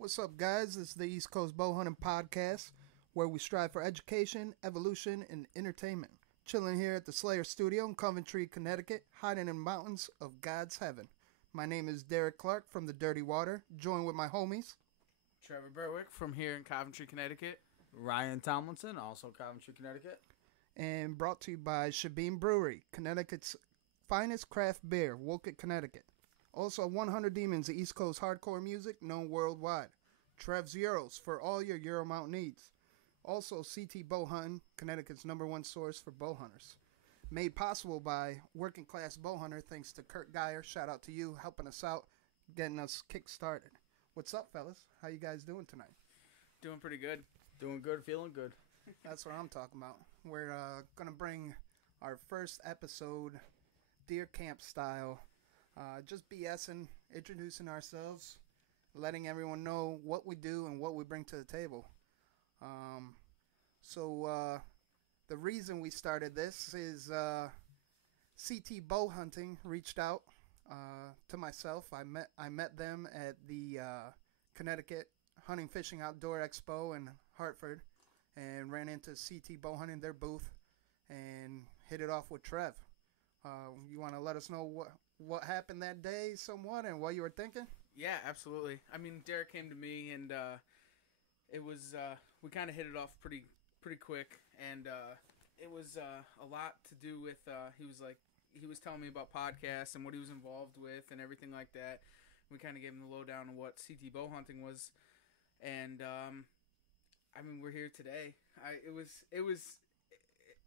What's up, guys? This is the East Coast Bowhunting Podcast, where we strive for education, evolution, and entertainment. Chilling here at the Slayer Studio in Coventry, Connecticut, hiding in the mountains of God's heaven. My name is Derek Clark from the Dirty Water, joined with my homies. Trevor Berwick from here in Coventry, Connecticut. Ryan Tomlinson, also Coventry, Connecticut. And brought to you by Shabine Brewery, Connecticut's finest craft beer, Woket, Connecticut. Also, 100 Demons, East Coast hardcore music known worldwide. Trev's Euros for all your Euro mount needs. Also, CT Bowhunting, Connecticut's #1 source for bow hunters. Made possible by Working Class Bowhunter, thanks to Kurt Geyer. Shout out to you, helping us out, getting us kick-started. What's up, fellas? How you guys doing tonight? Doing pretty good. Doing good, feeling good. That's what I'm talking about. We're going to bring our first episode, deer camp style, just BSing, introducing ourselves, letting everyone know what we do and what we bring to the table. So the reason we started this is CT Bowhunting reached out to myself. I met them at the Connecticut Hunting Fishing Outdoor Expo in Hartford and ran into CT Bowhunting, their booth, and hit it off with Trev. You want to let us know what happened that day somewhat and what you were thinking? Yeah, absolutely. I mean, Derek came to me and it was we kind of hit it off pretty quick, and it was a lot to do with he was telling me about podcasts and what he was involved with and everything like that. We kind of gave him the lowdown on what CT Bowhunting was, and I mean, we're here today.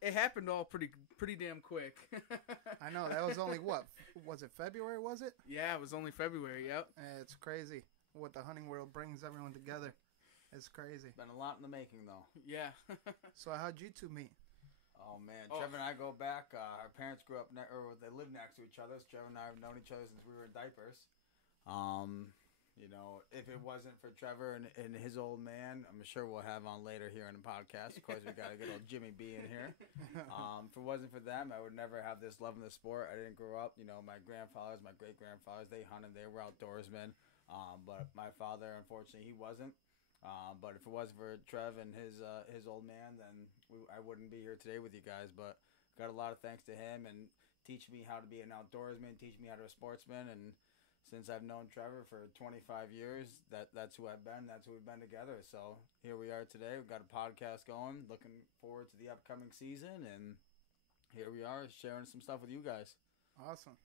It happened all pretty damn quick. I know, that was only what? Was it February, was it? Yeah, it was only February, yep. It's crazy what the hunting world brings everyone together. It's crazy. Been a lot in the making, though. Yeah. So how'd you two meet? Oh, man. Trevor and I go back. Our parents grew up, they lived next to each other. So Trevor and I have known each other since we were in diapers. You know, if it wasn't for Trevor and his old man, I'm sure we'll have on later here in the podcast. Of course, we got to get old Jimmy B in here. If it wasn't for them, I would never have this love in the sport. I didn't grow up, my grandfathers, my great-grandfathers, they hunted, they were outdoorsmen. But my father, unfortunately, he wasn't. But if it wasn't for Trev and his old man, then I wouldn't be here today with you guys. But got a lot of thanks to him and teach me how to be an outdoorsman, teach me how to be a sportsman, and since I've known Trevor for 25 years, that's who I've been. That's who we've been together. So here we are today. We've got a podcast going. Looking forward to the upcoming season. And here we are sharing some stuff with you guys. Awesome.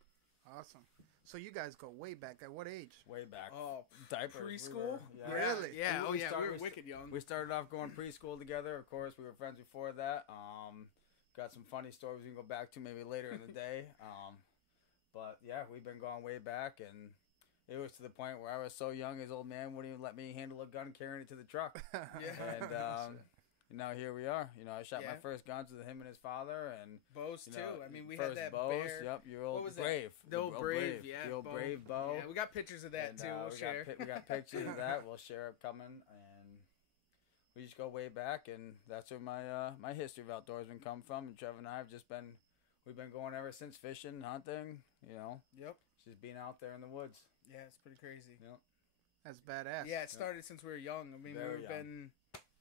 So you guys go way back. At what age? Way back. Oh, diapers. preschool? Really? Yeah. We were wicked young. We started off going preschool together. Of course, we were friends before that. Got some funny stories we can go back to maybe later in the day. But, yeah, we've been going way back, and it was to the point where I was so young, his old man wouldn't even let me handle a gun carrying it to the truck. Yeah. And now here we are. I shot my first guns with him and his father. And bows, too. I mean, we had that bows, bear. Yep, your old Brave. The old Brave, yeah. The old Brave bow. Yeah, we got pictures of that, and, too. We'll share. We got pictures of that. We'll share upcoming. And we just go way back, and that's where my history of outdoorsmen come from. And Trevor and I have just been... We've been going ever since, fishing, hunting, Yep. Just being out there in the woods. Yeah, it's pretty crazy. Yep. That's badass. Yeah, it started since we were young. I mean, we've been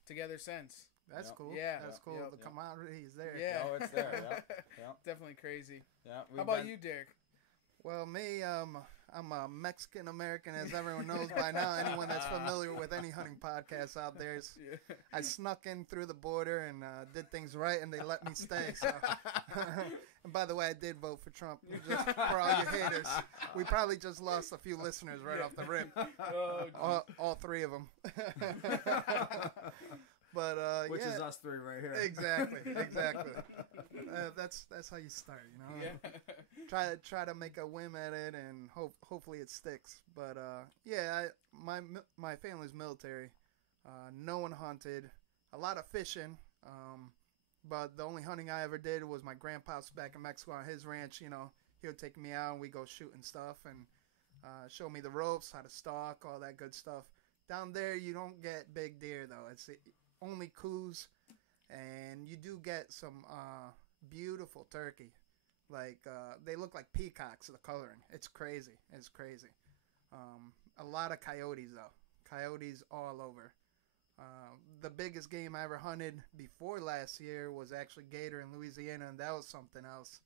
together since. That's cool. Yeah. That's cool. Yep. The camaraderie is there. Yeah. Oh, it's there. Yep. Definitely crazy. Yeah. How about you, Derek? Well, me, I'm a Mexican-American, as everyone knows by now. Anyone that's familiar with any hunting podcast out there, I snuck in through the border and did things right, and they let me stay. So. And by the way, I did vote for Trump, just for all you haters. We probably just lost a few listeners right off the rip. Oh, all three of them. But which is us three right here. Exactly. That's how you start, Yeah. Try to make a whim at it, and hopefully it sticks. But my family's military. No one hunted. A lot of fishing. But the only hunting I ever did was my grandpa's back in Mexico on his ranch. He would take me out and we go shooting stuff and show me the ropes, how to stalk, all that good stuff. Down there, you don't get big deer though. It's only coos, and you do get some beautiful turkey. Like they look like peacocks, the coloring. It's crazy. A lot of coyotes though. coyotes all over. The biggest game I ever hunted before last year was actually gator in Louisiana, and that was something else.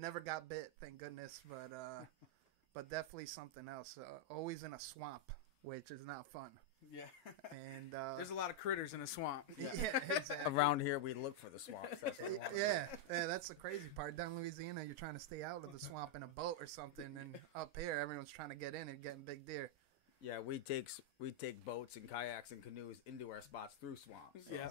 Never got bit, thank goodness, but definitely something else. Always in a swamp, which is not fun. Yeah. And there's a lot of critters in a swamp. Yeah, exactly. Around here, we look for the swamps. That's what we want. Yeah, that's the crazy part. Down in Louisiana, you're trying to stay out of the swamp in a boat or something, and up here, everyone's trying to get in and getting big deer. Yeah, we take boats and kayaks and canoes into our spots through swamps. Yeah.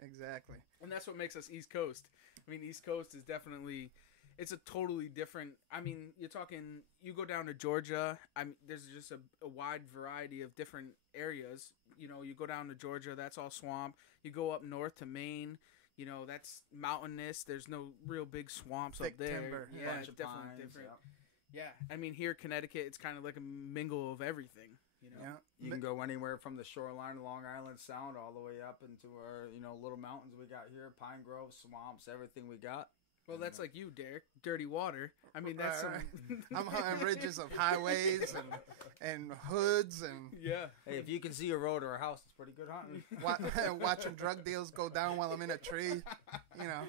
Exactly. And that's what makes us East Coast. I mean, East Coast is definitely, it's a totally different, I mean, you're talking, you go down to Georgia, there's just a wide variety of different areas. You know, you go down to Georgia, that's all swamp. You go up north to Maine, you know, that's mountainous. There's no real big swamps Thick up there. timber. Yeah, Bunch it's of definitely pines, different. Yeah, I mean, here, Connecticut, it's kind of like a mingle of everything, you know? Yeah. You can go anywhere from the shoreline of Long Island Sound all the way up into our, little mountains we got here, pine groves, swamps, everything we got. Well, that's like you, Derek. Dirty water. I mean, that's Right. some... I'm hunting ridges of highways and hoods and Yeah. Hey, if you can see a road or a house, it's pretty good hunting. watching drug deals go down while I'm in a tree. You know,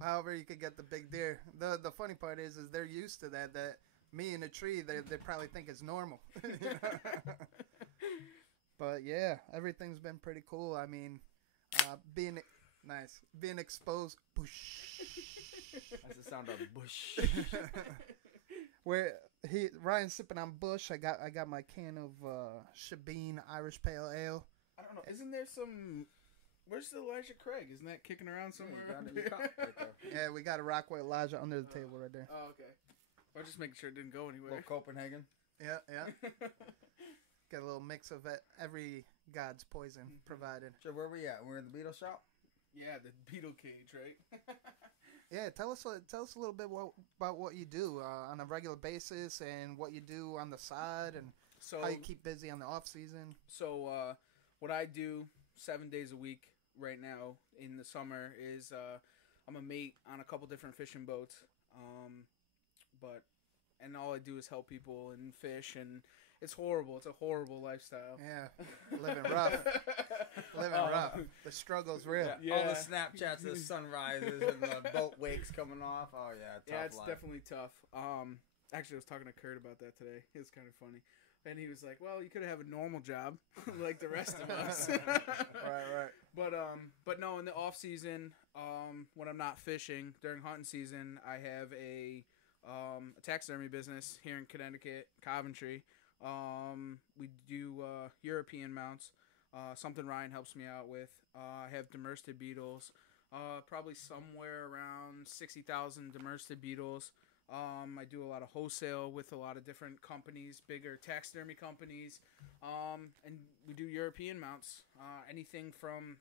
however you could get the big deer. The funny part is they're used to that. That me in a tree, they probably think it's normal. You know? But yeah, everything's been pretty cool. I mean, being exposed. That's the sound of bush. Where Ryan's sipping on Bush. I got my can of Shebeen Irish Pale Ale. I don't know. Isn't there some... Where's Elijah Craig? Isn't that kicking around somewhere? Yeah, around you got it in your cup right there. Yeah, we got a Rockwell Elijah under the table right there. Oh, okay. I was just making sure it didn't go anywhere. Little Copenhagen. Yeah. Got a little mix of every god's poison provided. So where we at? We're in the beetle shop? Yeah, the beetle cage, right? Yeah, tell us a little bit about what you do on a regular basis and what you do on the side and So how you keep busy on the off season. So what I do 7 days a week right now in the summer is I'm a mate on a couple different fishing boats, and all I do is help people and fish, and it's horrible. It's a horrible lifestyle. Yeah, living rough. The struggle's real. Yeah. All the Snapchats of the sunrises and the boat wakes coming off. Oh, yeah, tough Yeah, it's life. definitely tough. Actually, I was talking to Kurt about that today. It was kind of funny. And he was like, well, you could have a normal job like the rest of us. Right. But no, in the off season, when I'm not fishing during hunting season, I have a taxidermy business here in Connecticut, Coventry. We do European mounts, something Ryan helps me out with. I have demersed beetles, probably somewhere around 60,000 demersed beetles. I do a lot of wholesale with a lot of different companies, bigger taxidermy companies, and we do European mounts. Anything from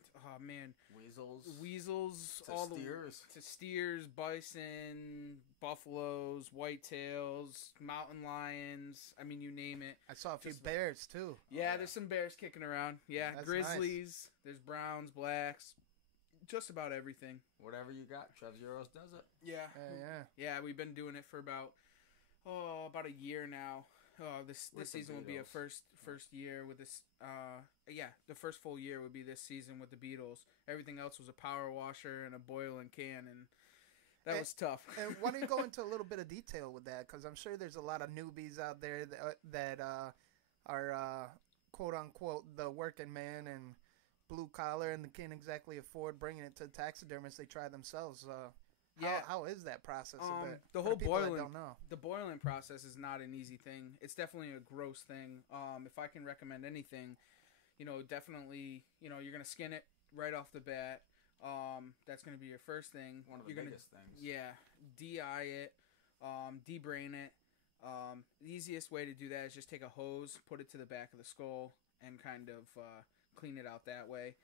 weasels, to all steers. to steers, bison, buffaloes, whitetails, mountain lions. I mean, you name it. I saw a few Just bears too. Yeah, there's some bears kicking around. Yeah, That's grizzlies. There's browns, blacks, just about everything. Whatever you got, Trev Zeros does it. Yeah. Yeah. We've been doing it for about a year now. This season will be a first year with this. The first full year would be this season with the Beatles. Everything else was a power washer and a boil and can, and that was tough. And why don't you go into a little bit of detail with that? Because I'm sure there's a lot of newbies out there that are quote unquote the working man and blue collar and they can't exactly afford bringing it to taxidermists. They try themselves. How is that process? A bit the for whole people that boiling, don't know? the boiling process is not an easy thing. It's definitely a gross thing. If I can recommend anything, definitely, you're gonna skin it right off the bat. That's gonna be your first thing. One of the you're biggest things. Yeah, de-eye it, debrain it. The easiest way to do that is just take a hose, put it to the back of the skull, and kind of clean it out that way.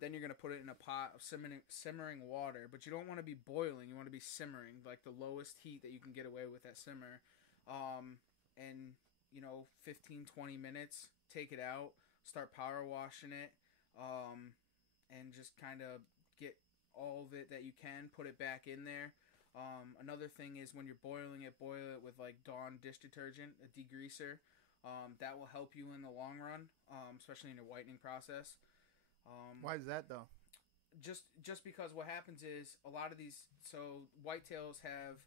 Then you're going to put it in a pot of simmering water, but you don't want to be boiling. You want to be simmering, like the lowest heat that you can get away with at simmer. And 15, 20 minutes, take it out, start power washing it, and just kind of get all of it that you can, put it back in there. Another thing is when you're boiling it, boil it with like Dawn dish detergent, a degreaser. That will help you in the long run, especially in your whitening process. Why is that though? Just because what happens is a lot of these, so whitetails have,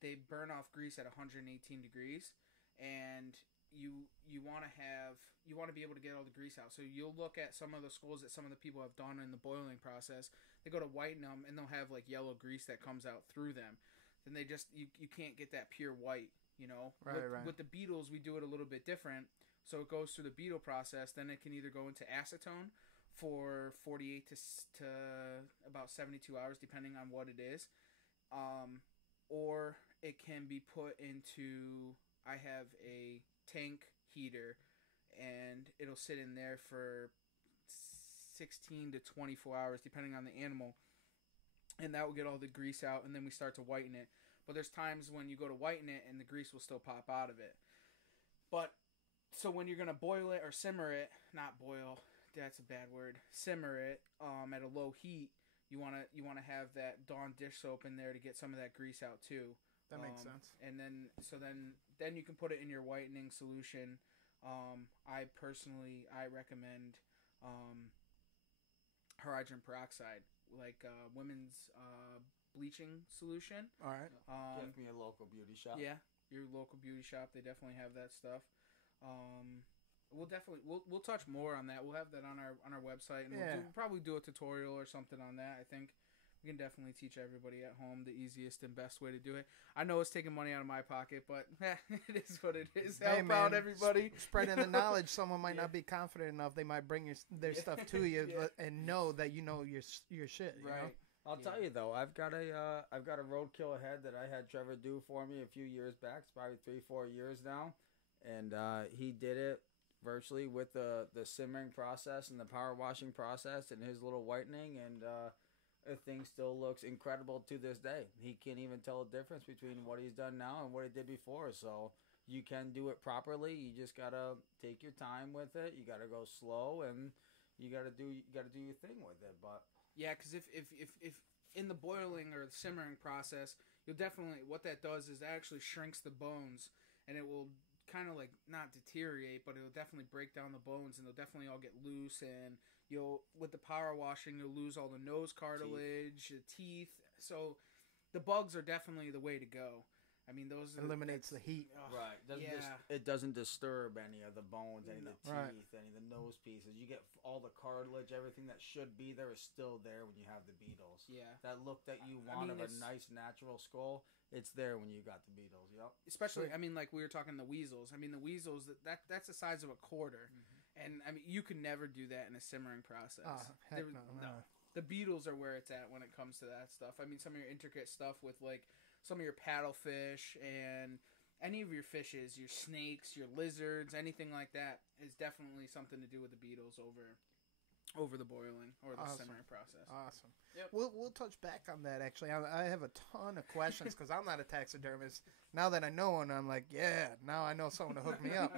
they burn off grease at 118 degrees, and you want to be able to get all the grease out. So you'll look at some of the skulls that some of the people have done in the boiling process. They go to whiten them, and they'll have like yellow grease that comes out through them. Then they just you can't get that pure white. Right. With the beetles, we do it a little bit different. So it goes through the beetle process. Then it can either go into acetone for 48 to about 72 hours, depending on what it is, or it can be put into. I have a tank heater, and it'll sit in there for 16 to 24 hours, depending on the animal, and that will get all the grease out, and then we start to whiten it. But there's times when you go to whiten it, and the grease will still pop out of it. But so when you're gonna boil it or simmer it, not boil, that's a bad word. Simmer it at a low heat. You wanna have that Dawn dish soap in there to get some of that grease out too. That makes sense. And then you can put it in your whitening solution. I recommend hydrogen peroxide, like women's bleaching solution. All right. Give me a local beauty shop. Yeah, your local beauty shop. They definitely have that stuff. We'll touch more on that. We'll have that on our website, and we'll probably do a tutorial or something on that. I think we can definitely teach everybody at home the easiest and best way to do it. I know it's taking money out of my pocket, but it is what it is. Help out everybody. Spreading the knowledge. Someone might not be confident enough. They might bring their stuff to you and know that you know your shit. You know? I'll tell you though, I've got a roadkill head that I had Trevor do for me a few years back. It's probably 3-4 years now, and he did it virtually with the simmering process and the power washing process and his little whitening, and the thing still looks incredible to this day. He can't even tell the difference between what he's done now and what he did before. So you can do it properly. You just gotta take your time with it. You gotta go slow, and you gotta do your thing with it. But yeah, because if in the boiling or the simmering process, you'll definitely, what that does is it actually shrinks the bones, and it will kind of like not deteriorate, but it'll definitely break down the bones, and they'll definitely all get loose, and with the power washing, you'll lose all the nose cartilage, the teeth. So the bugs are definitely the way to go. I mean, those eliminates the heat. Right. It doesn't disturb any of the bones, any of the teeth, any of the nose pieces. You get all the cartilage, everything that should be there is still there when you have the beetles. Yeah. That look that you want of a nice natural skull, it's there when you got the beetles. Yep. Especially, I mean, like we were talking the weasels. I mean, the weasels, that's the size of a quarter. Mm-hmm. And, I mean, you could never do that in a simmering process. Oh, heck no. The beetles are where it's at when it comes to that stuff. I mean, some of your intricate stuff with, like, some of your paddlefish and any of your fishes, your snakes, your lizards, anything like that is definitely something to do with the beetles over the boiling or the simmering process. Awesome. Yep. We'll touch back on that, actually. I have a ton of questions because I'm not a taxidermist. Now that I know one, I'm like, now I know someone to hook me up.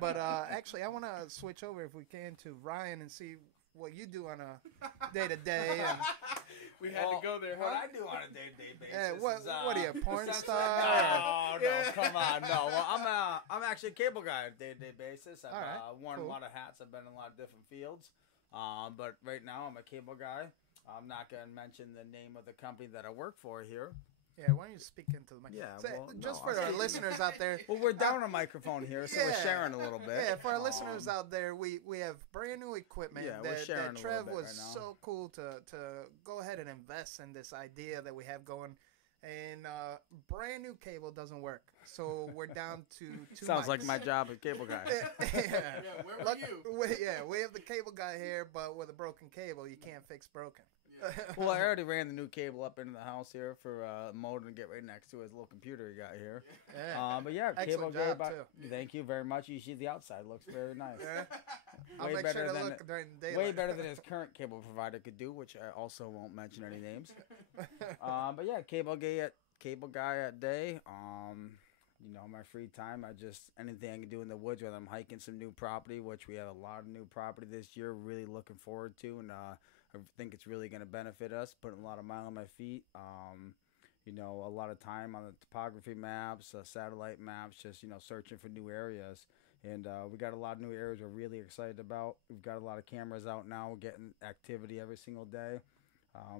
But actually, I want to switch over, if we can, to Ryan and see what you do on a day-to-day. And we had to go there, huh? What I do on a day-to-day basis. Yeah, what are you, a porn star? No, come on, no. Well, I'm actually a cable guy on a day-to-day basis. I've worn a lot of hats. I've been in a lot of different fields. But right now, I'm a cable guy. I'm not going to mention the name of the company that I work for here. Yeah, why don't you speak into the mic? Yeah, just for our listeners out there. Well, we're down a microphone here, so we're sharing a little bit. Yeah, for our listeners out there, we have brand new equipment that Trev was so cool to go ahead and invest in this idea that we have going. And brand new cable doesn't work, so we're down to 2 Sounds mics. like my job as cable guy. Where were you? We have the cable guy here, but with a broken cable, you can't fix broken. Well, I already ran the new cable up into the house here for Moden to get right next to his little computer he got here. But yeah, excellent cable job guy. too. Thank you very much. You see the outside looks very nice. I'll make sure to look during the daylight. Way better than his current cable provider could do, which I also won't mention any names. But yeah, cable guy at day. You know, my free time, anything I can do in the woods, whether I'm hiking some new property, which we have a lot of new property this year, really looking forward to, and I think it's really going to benefit us, putting a lot of mile on my feet. a lot of time on the topography maps, satellite maps, just, searching for new areas. And we got a lot of new areas we're really excited about. We've got a lot of cameras out now. We're getting activity every single day.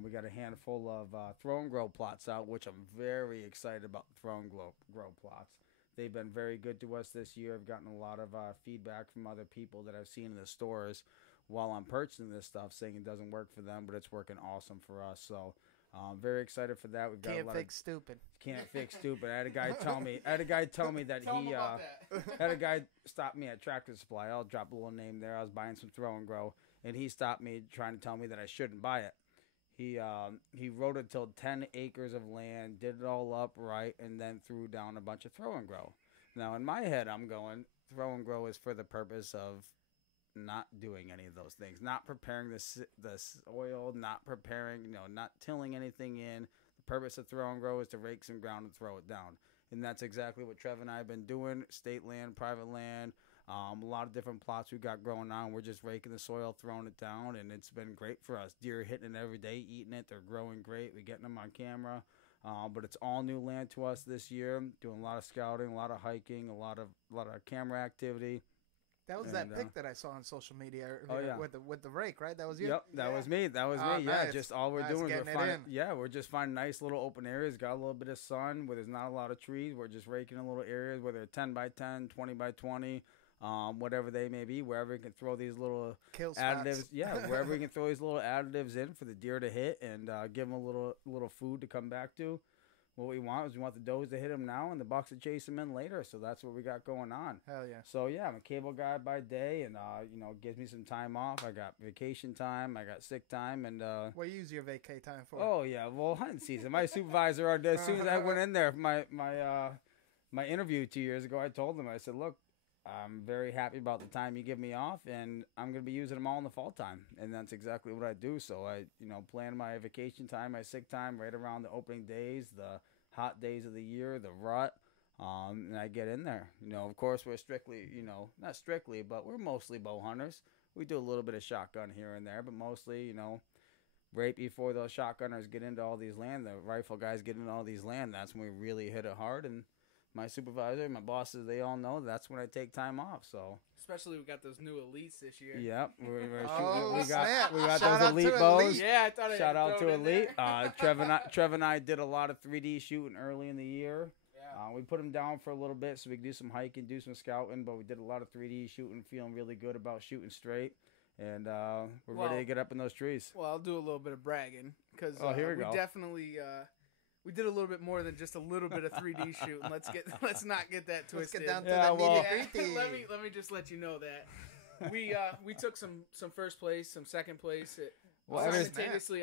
We got a handful of throw and grow plots out, which I'm very excited about. Throw and grow plots. They've been very good to us this year. I've gotten a lot of feedback from other people that I've seen in the stores while I'm purchasing this stuff, saying it doesn't work for them, but it's working awesome for us. So very excited for that. We've got Can't fix stupid. Can't fix stupid. I had a guy tell me. That he had a guy stop me at Tractor Supply. I'll drop a little name there. I was buying some throw and grow, and he stopped me trying to tell me that I shouldn't buy it. He wrote it till 10 acres of land, did it all up right, and then threw down a bunch of throw and grow. Now in my head, I'm going, throw and grow is for the purpose of not doing any of those things, not preparing the soil, not preparing, not tilling anything in. The purpose of throw and grow is to rake some ground and throw it down. And that's exactly what Trev and I have been doing. State land, private land, a lot of different plots we got growing on. We're just raking the soil, throwing it down, and it's been great for us. Deer hitting it every day, eating it. They're growing great. We're getting them on camera. But it's all new land to us this year. Doing a lot of scouting, a lot of hiking, a lot of camera activity. That was that pic that I saw on social media yeah. with the rake, right? That was you? Yep, that was me. That was me. Yeah, nice. Just all we're doing is we're just finding nice little open areas, got a little bit of sun where there's not a lot of trees. We're just raking in little areas where they're 10 by 10, 20 by 20, whatever they may be, wherever we can throw these little kill additives. spots. Yeah, wherever we can throw these little additives in for the deer to hit and give them a little food to come back to. What we want is we want the does to hit them now and the bucks to chase them in later. So that's what we got going on. Hell yeah. So yeah, I'm a cable guy by day, and it gives me some time off. I got vacation time, I got sick time, and what do you use your vacay time for? Oh yeah, well, hunting season. My supervisor, as soon as I went in there for my interview 2 years ago, I told him, I said, look, I'm very happy about the time you give me off, and I'm going to be using them all in the fall time. And that's exactly what I do. So I, plan my vacation time, my sick time right around the opening days, the hot days of the year, the rut. And I get in there. Of course, we're strictly, not strictly, but we're mostly bow hunters. We do a little bit of shotgun here and there, but mostly, right before those shotgunners get into all these land, the rifle guys get into all these land, that's when we really hit it hard. And my supervisor, my bosses, they all know that's when I take time off. So especially we got those new elites this year. Yep, we're oh, we got Shout those elite bows. Elite. Yeah, I thought shout out to Elite. Trev and I did a lot of 3D shooting early in the year. Yeah. We put them down for a little bit so we could do some hiking, do some scouting, but we did a lot of 3D shooting, feeling really good about shooting straight. And we're ready to get up in those trees. Well, I'll do a little bit of bragging because here we go. Definitely we did a little bit more than just a little bit of 3D shooting. Let's not get that twisted. Let's get down to the nitty-gritty. Let me just let you know that we took some first place, some second place.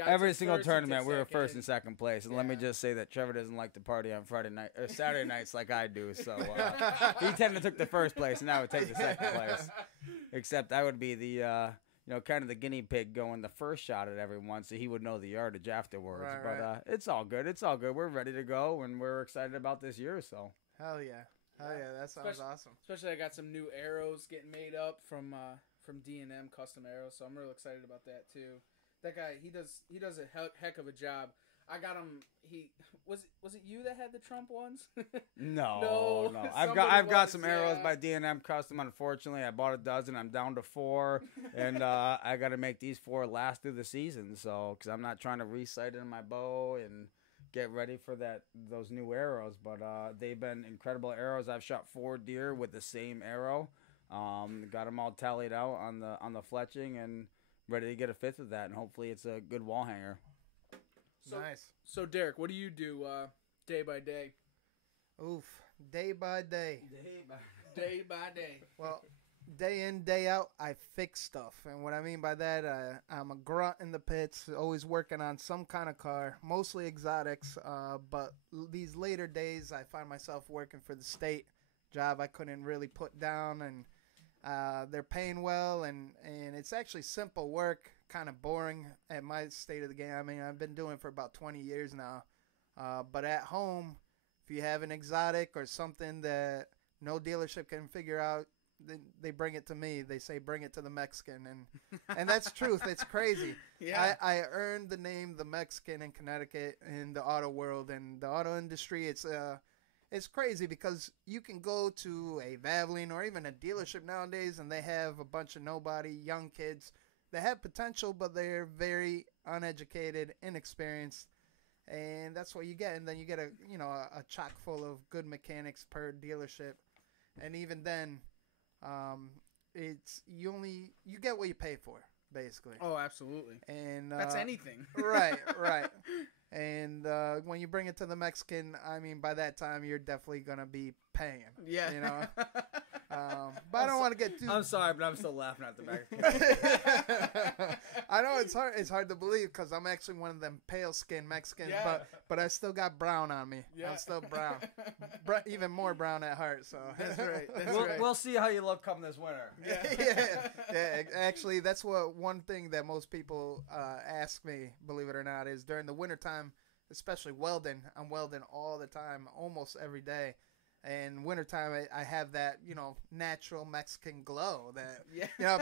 Every single tournament, we were first and second place. And let me just say that Trevor doesn't like to party on Friday night or Saturday nights like I do. So he tended to took the first place, and I would take the second place. Except I would be the kind of the guinea pig going the first shot at everyone, so he would know the yardage afterwards. Right. It's all good. It's all good. We're ready to go, and we're excited about this year. So hell yeah, that sounds awesome. Especially I got some new arrows getting made up from D&M Custom Arrows, so I'm real excited about that too. That guy, he does a heck of a job. I got him. Was it you that had the Trump ones? No. I've got some arrows by D&M Custom. Unfortunately, I bought a dozen. I'm down to 4, and I got to make these 4 last through the season. So, because I'm not trying to re-sight in my bow and get ready for those new arrows. But they've been incredible arrows. I've shot 4 deer with the same arrow. Got them all tallied out on the fletching and ready to get a 5th of that. And hopefully, it's a good wall hanger. Nice. So, Derek, what do you do day by day? Oof, day by day. Day by day. Well, day in, day out, I fix stuff. And what I mean by that, I'm a grunt in the pits, always working on some kind of car, mostly exotics. But these later days, I find myself working for the state job I couldn't really put down. And they're paying well, and it's actually simple work. Kind of boring at my state of the game. I mean, I've been doing it for about 20 years now. But at home, if you have an exotic or something that no dealership can figure out, they bring it to me. They say bring it to the Mexican, and that's truth. It's crazy. Yeah. I earned the name the Mexican in Connecticut in the auto world and the auto industry. It's crazy because you can go to a Valvoline or even a dealership nowadays, and they have a bunch of nobody young kids that have potential, but they're very uneducated, inexperienced. And that's what you get, and then you get a chock full of good mechanics per dealership, and even then, you get what you pay for, basically. Oh, absolutely. And that's anything. Right. And when you bring it to the Mexican, I mean, by that time you're definitely gonna be paying. Yeah. You know. But I don't want to get too. I'm sorry, but I'm still laughing at the Mexican. I know it's hard. It's hard to believe because I'm actually one of them pale skinned Mexicans, Yeah. but I still got brown on me. Yeah. I'm still brown, even more brown at heart. So That's right. That's right. We'll see how you look come this winter. yeah. Actually, that's one thing that most people ask me, believe it or not, is during the wintertime, especially welding. I'm welding all the time, almost every day. And wintertime, I have that, natural Mexican glow that,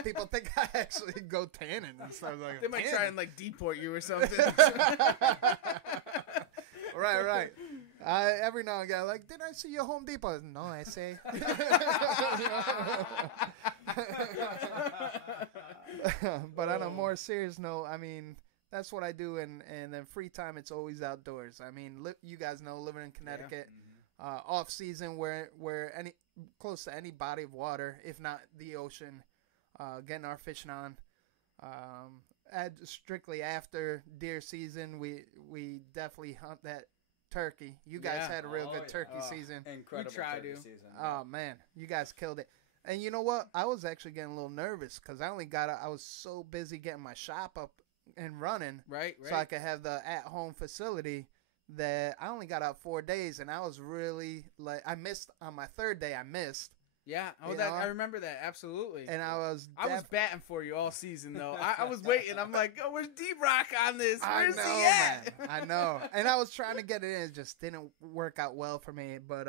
people think I actually go tanning and stuff like that. They might try and, deport you or something. Right. Every now and again, did I see you at Home Depot? No, I say. But on a more serious note, I mean, that's what I do. And then free time, it's always outdoors. I mean, you guys know, living in Connecticut. Yeah. Off season, where close to any body of water, if not the ocean, getting our fishing on. Strictly after deer season, we definitely hunt that turkey. You guys had a real good turkey season. Incredible turkey season. Oh man, you guys killed it. And you know what? I was actually getting a little nervous because I was so busy getting my shop up and running, right, so I could have the at-home facility. That I only got out 4 days, and I was really I missed on my third day. I missed. Yeah. Oh, I remember that absolutely. And I was batting for you all season though. I was waiting. I'm like, oh, where's D-Rock on this? Where's he at? Man. I know. And I was trying to get it in. It just didn't work out well for me. But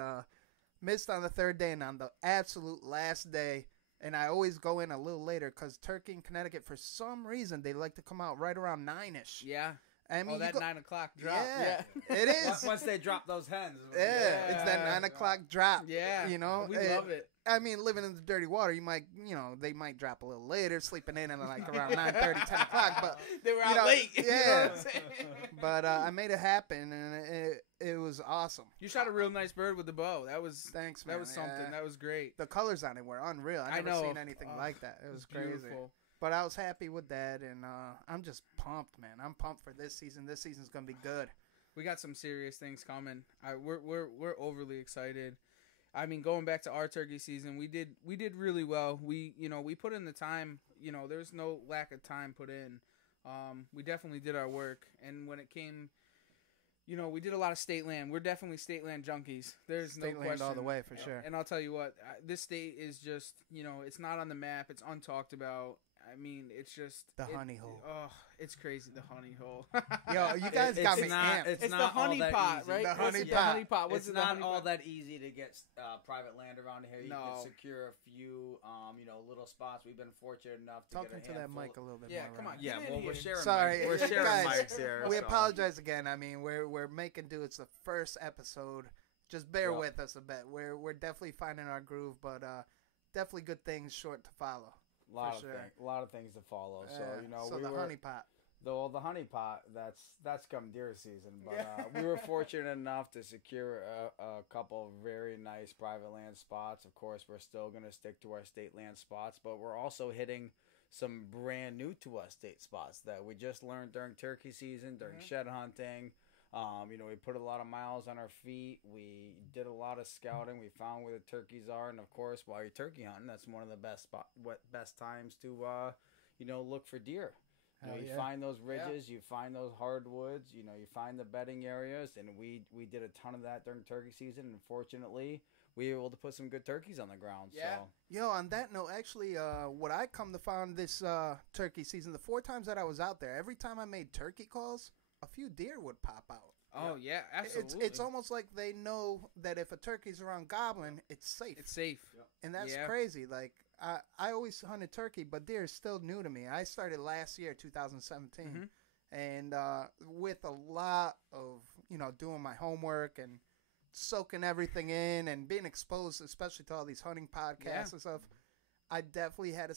missed on the third day, and on the absolute last day. And I always go in a little later because Turkey in Connecticut, for some reason, they like to come out right around 9-ish. Yeah. I mean, that 9 o'clock drop. Yeah, it is. Once they drop those hens. Yeah, it's that 9 o'clock drop. Yeah. We love it. I mean, living in the dirty water, you might, they might drop a little later, sleeping in at around 9:30, 10 o'clock. But they were out late. Yeah. But I made it happen, and it was awesome. You shot a real nice bird with the bow. Thanks, man. That was something. Yeah. That was great. The colors on it were unreal. I never seen anything like that. It was crazy. Beautiful. But I was happy with that, and I'm just pumped, man. I'm pumped for this season. This season's gonna be good. We got some serious things coming. We're overly excited. I mean, going back to our turkey season, we did really well. We put in the time. There's no lack of time put in. We definitely did our work, and when it came, we did a lot of state land. We're definitely state land junkies. There's no question. State land all the way for sure. And I'll tell you what, this state is just it's not on the map. It's untalked about. I mean, it's just the honey hole. Oh, it's crazy, the honey hole. Yo, you guys got me amped. It's the honey pot, right? The honey pot. It's not all that easy to get private land around here. You can secure a few, little spots. We've been fortunate enough to Talking get a handful. to that mic a little bit more. Yeah, come on. Yeah, well, we're sharing. Sorry, we're sharing guys, mics here. We apologize again. I mean, we're making do. It's the first episode. Just bear with us a bit. We're definitely finding our groove, but definitely good things short to follow. A lot of things to follow. So the honey pot. The honey pot, that's come deer season. But we were fortunate enough to secure a couple of very nice private land spots. Of course, we're still going to stick to our state land spots, but we're also hitting some brand new to us state spots that we just learned during turkey season, during shed hunting. We put a lot of miles on our feet. We did a lot of scouting. We found where the turkeys are, and of course, while you're turkey hunting, that's one of the best times to look for deer. You find those ridges, you find those hardwoods, you find the bedding areas, and we did a ton of that during turkey season. And fortunately, we were able to put some good turkeys on the ground. Yeah. So. Yo, on that note, actually, what I come to find this turkey season, the 4 times that I was out there, every time I made turkey calls, a few deer would pop out. Oh, yeah, absolutely. It's almost like they know that if a turkey's around gobbling, it's safe. It's safe. And that's crazy. Like, I always hunted turkey, but deer is still new to me. I started last year, 2017, and with a lot of doing my homework and soaking everything in and being exposed, especially to all these hunting podcasts and stuff. I definitely had a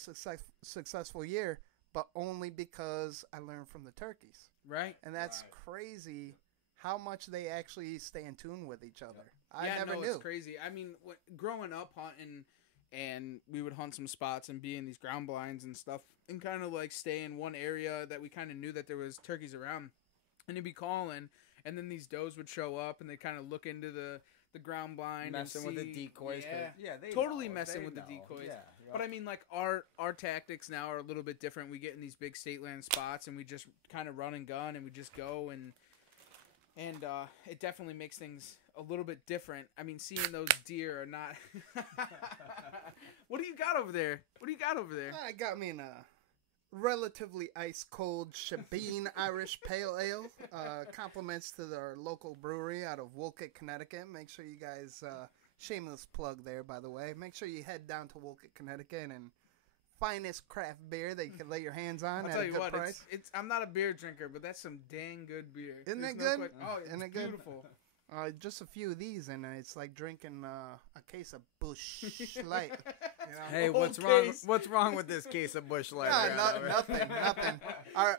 successful year, but only because I learned from the turkeys. Right. And that's crazy how much they actually stay in tune with each other. I never knew. It's crazy. I mean, growing up hunting, and we would hunt some spots and be in these ground blinds and stuff and kind of like stay in one area that we kind of knew that there was turkeys around. And they'd be calling, and then these does would show up, and they kind of look into the ground blind messing and see, with the decoys. They totally messing with the decoys. But I mean, like our tactics now are a little bit different. We get in these big state land spots, and we just kind of run and gun, and we just go, and it definitely makes things a little bit different. I mean, seeing those deer are not. What do you got over there? I got me in a relatively ice cold Shebeen Irish Pale Ale. Compliments to our local brewery out of Wolcott, Connecticut. Make sure you guys, shameless plug there, by the way. Make sure you head down to Wolcott, Connecticut, and finest craft beer that you can lay your hands on at a good price. I'm not a beer drinker, but that's some dang good beer. Isn't it good? It's beautiful. Just a few of these, and it's like drinking a case of Busch Light. Hey, what's wrong with this case of Busch Light? Nothing.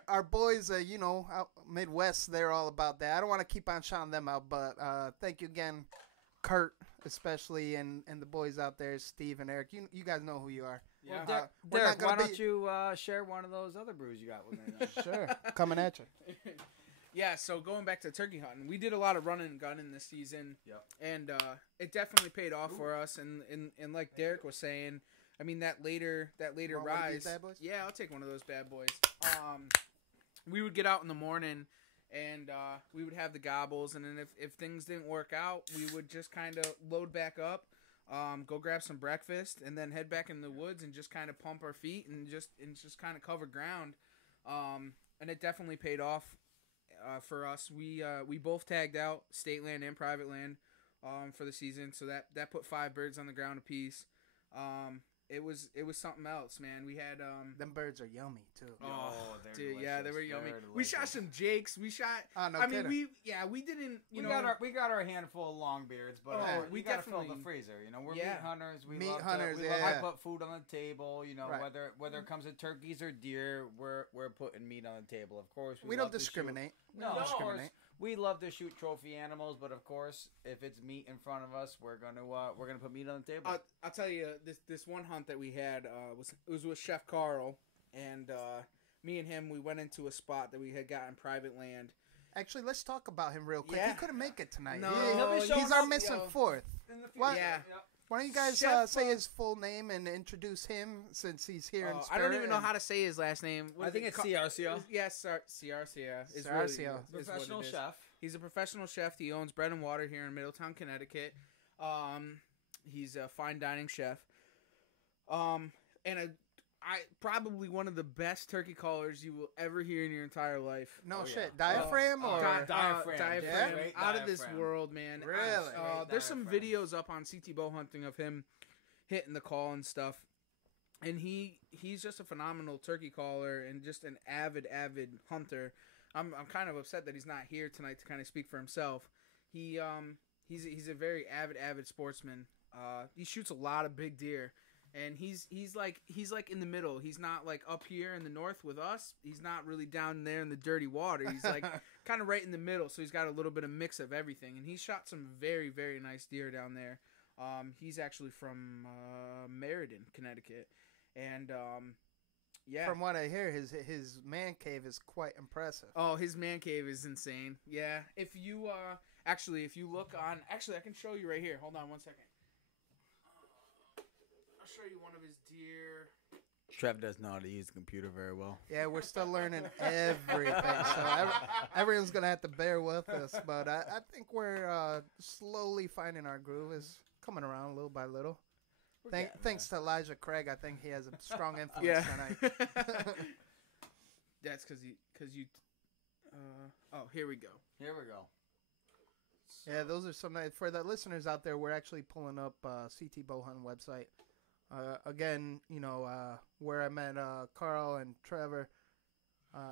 Our boys, out Midwest, they're all about that. I don't want to keep on shouting them out, but thank you again, Kurt, especially, and the boys out there, Steve and Eric. You guys know who you are. Yeah. Well, Derek, why don't you share one of those other brews you got with me? Sure, coming at you. Yeah, so going back to turkey hunting, we did a lot of running and gunning this season. Yep. And it definitely paid off for us. And like Derek was saying, I mean that later rise. Bad boys? Yeah, I'll take one of those bad boys. We would get out in the morning, and we would have the gobbles, and then if things didn't work out, we would just kind of load back up, go grab some breakfast, and then head back in the woods and just kind of pump our feet and just kind of cover ground. And it definitely paid off. For us, we both tagged out state land and private land for the season, so that put 5 birds on the ground apiece. It was something else, man. We had them birds are yummy too. Oh, dude, yeah, they were yummy. We shot some jakes. We shot. No I kidding. mean, we didn't. We got our handful of long beards, but we got to fill the freezer. We're meat hunters. We love put food on the table. Whether it comes to turkeys or deer, we're putting meat on the table. Of course, we don't discriminate. Of course, we love to shoot trophy animals, but of course, if it's meat in front of us, we're gonna put meat on the table. I'll tell you, this one hunt that we had was with Chef Carl, and me and him, we went into a spot that we had gotten private land. Actually, let's talk about him real quick. Yeah. He couldn't make it tonight. No, he's our missing fourth. Yeah. Why don't you guys say his full name and introduce him since he's here in spirit? I don't even know how to say his last name. I think it's Ciarcio. Yes, Ciarcio. Professional chef. He's a professional chef. He owns Bread and Water here in Middletown, Connecticut. He's a fine dining chef. And I probably one of the best turkey callers you will ever hear in your entire life. No shit. Diaphragm or diaphragm. Yeah. Out of this world, man. Really? There's some videos up on CT Bowhunting of him hitting the call and stuff. And he's just a phenomenal turkey caller and just an avid hunter. I'm kind of upset that he's not here tonight to kind of speak for himself. He's a very avid sportsman. He shoots a lot of big deer. And he's like in the middle. He's not like up here in the north with us. He's not really down there in the dirty water. He's like kind of right in the middle. So he's got a little bit of mix of everything. And he's shot some very, very nice deer down there. He's actually from Meriden, Connecticut. And from what I hear, his man cave is quite impressive. Oh, his man cave is insane. Yeah. If you look on, I can show you right here. Hold on one second. Show you one of his deer. Trev doesn't know how to use the computer very well. Yeah, we're still learning everything, so everyone's gonna have to bear with us. But I think we're slowly finding our groove. Is coming around little by little. Thanks to Elijah Craig, I think he has a strong influence tonight. That's because you. Here we go. Yeah, those are some nice for the listeners out there. We're actually pulling up CT Bowhunting website. Again, where I met Carl and Trevor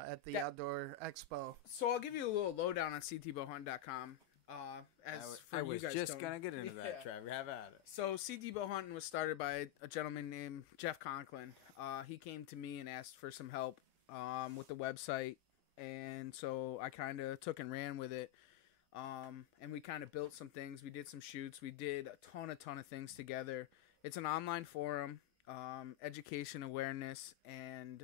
at the Outdoor Expo. So I'll give you a little lowdown on ctbowhunt.com. I was just going to get into that, Trevor. Have at it. So CT Bowhunting was started by a gentleman named Jeff Conklin. He came to me and asked for some help with the website. And so I kind of took and ran with it. And we kind of built some things. We did some shoots. We did a ton of things together. It's an online forum, education awareness and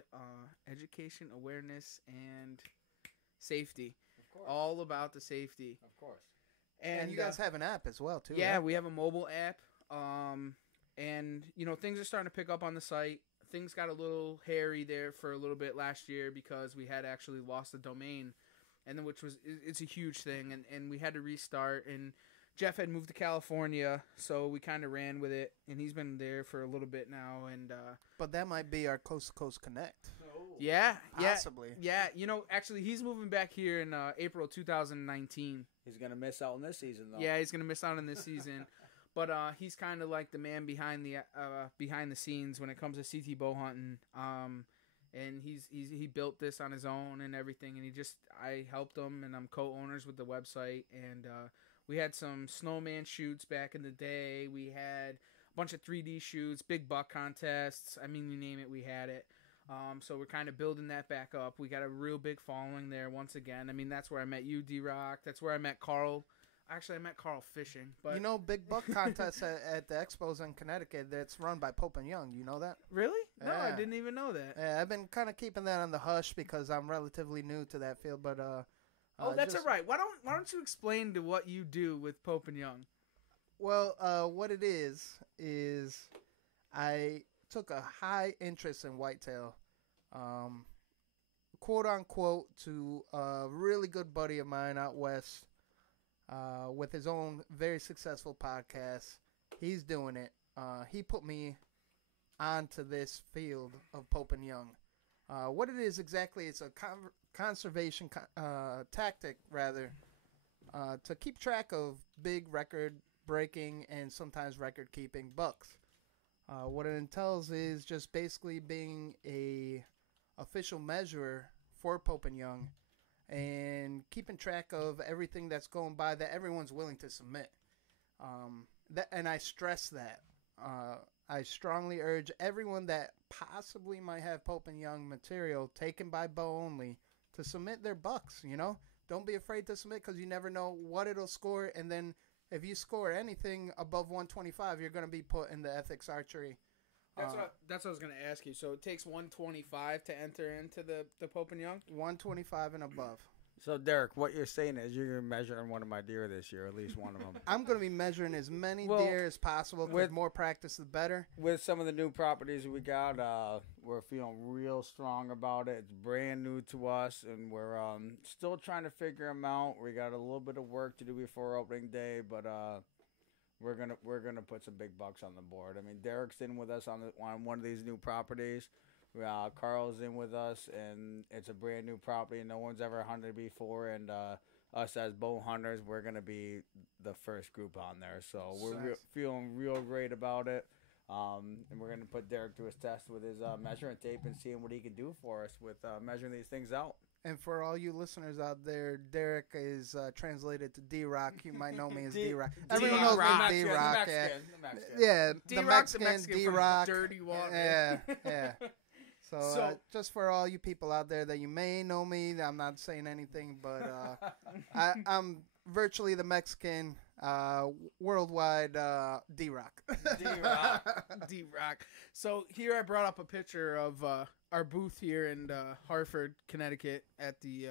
safety. Of course. All about the safety. Of course. And you guys have an app as well, too. Yeah, right? we have a mobile app. And, things are starting to pick up on the site. Things got a little hairy there for a little bit last year because we had actually lost the domain. And then it's a huge thing. And we had to restart. And Jeff had moved to California, so we kind of ran with it. And he's been there for a little bit now. And but that might be our Coast to Coast Connect. Yeah. Possibly. Yeah. Actually, he's moving back here in April 2019. He's going to miss out on this season, though. Yeah, he's going to miss out on this season. But he's kind of like the man behind the scenes when it comes to CT Bowhunting. And he built this on his own and everything. And I helped him, and I'm co-owners with the website. And we had some snowman shoots back in the day. We had a bunch of 3D shoots, big buck contests. I mean, you name it, we had it. So we're kind of building that back up. We got a real big following there once again. I mean, that's where I met you, D-Rock. That's where I met Carl. Actually, I met Carl fishing. But big buck contest at the expos in Connecticut that's run by Pope and Young. You know that? Really? No, Yeah. I didn't even know that. Yeah, I've been kind of keeping that on the hush because I'm relatively new to that field. But that's all right. Why don't you explain to what you do with Pope and Young? Well, what it is I took a high interest in whitetail, quote unquote, to a really good buddy of mine out west. With his own very successful podcast. He's doing it. He put me onto this field of Pope and Young. What it is exactly, it's a conservation tactic, rather, to keep track of big record-breaking and sometimes record-keeping bucks. What it entails is just basically being a official measurer for Pope and Young, and keeping track of everything that's going by that everyone's willing to submit. And I stress that. I strongly urge everyone that possibly might have Pope and Young material taken by bow only to submit their bucks, Don't be afraid to submit because you never know what it'll score. And then if you score anything above 125, you're going to be put in the ethics archery. That's what I was going to ask you. So it takes 125 to enter into the Pope and Young? 125 and above. So, Derek, what you're saying is you're measuring one of my deer this year, at least one of them. I'm going to be measuring as many deer as possible. With more practice, the better. With some of the new properties we got, we're feeling real strong about it. It's brand new to us, and we're still trying to figure them out. We got a little bit of work to do before opening day, but we're gonna put some big bucks on the board. I mean, Derek's in with us on one of these new properties. Carl's in with us, and it's a brand new property. No one's ever hunted before, and us as bow hunters, we're gonna be the first group on there. So we're feeling real great about it. And we're gonna put Derek to his test with his measuring tape and seeing what he can do for us with measuring these things out. And for all you listeners out there, Derek is translated to D-Rock. You might know me as D-Rock. Everyone knows me as D-Rock. Yeah, the Mexican D-Rock. Dirty water. Yeah. So just for all you people out there that you may know me, I'm not saying anything, but I'm virtually the Mexican worldwide D-Rock. D-Rock. So here I brought up a picture of our booth here in Hartford, Connecticut at the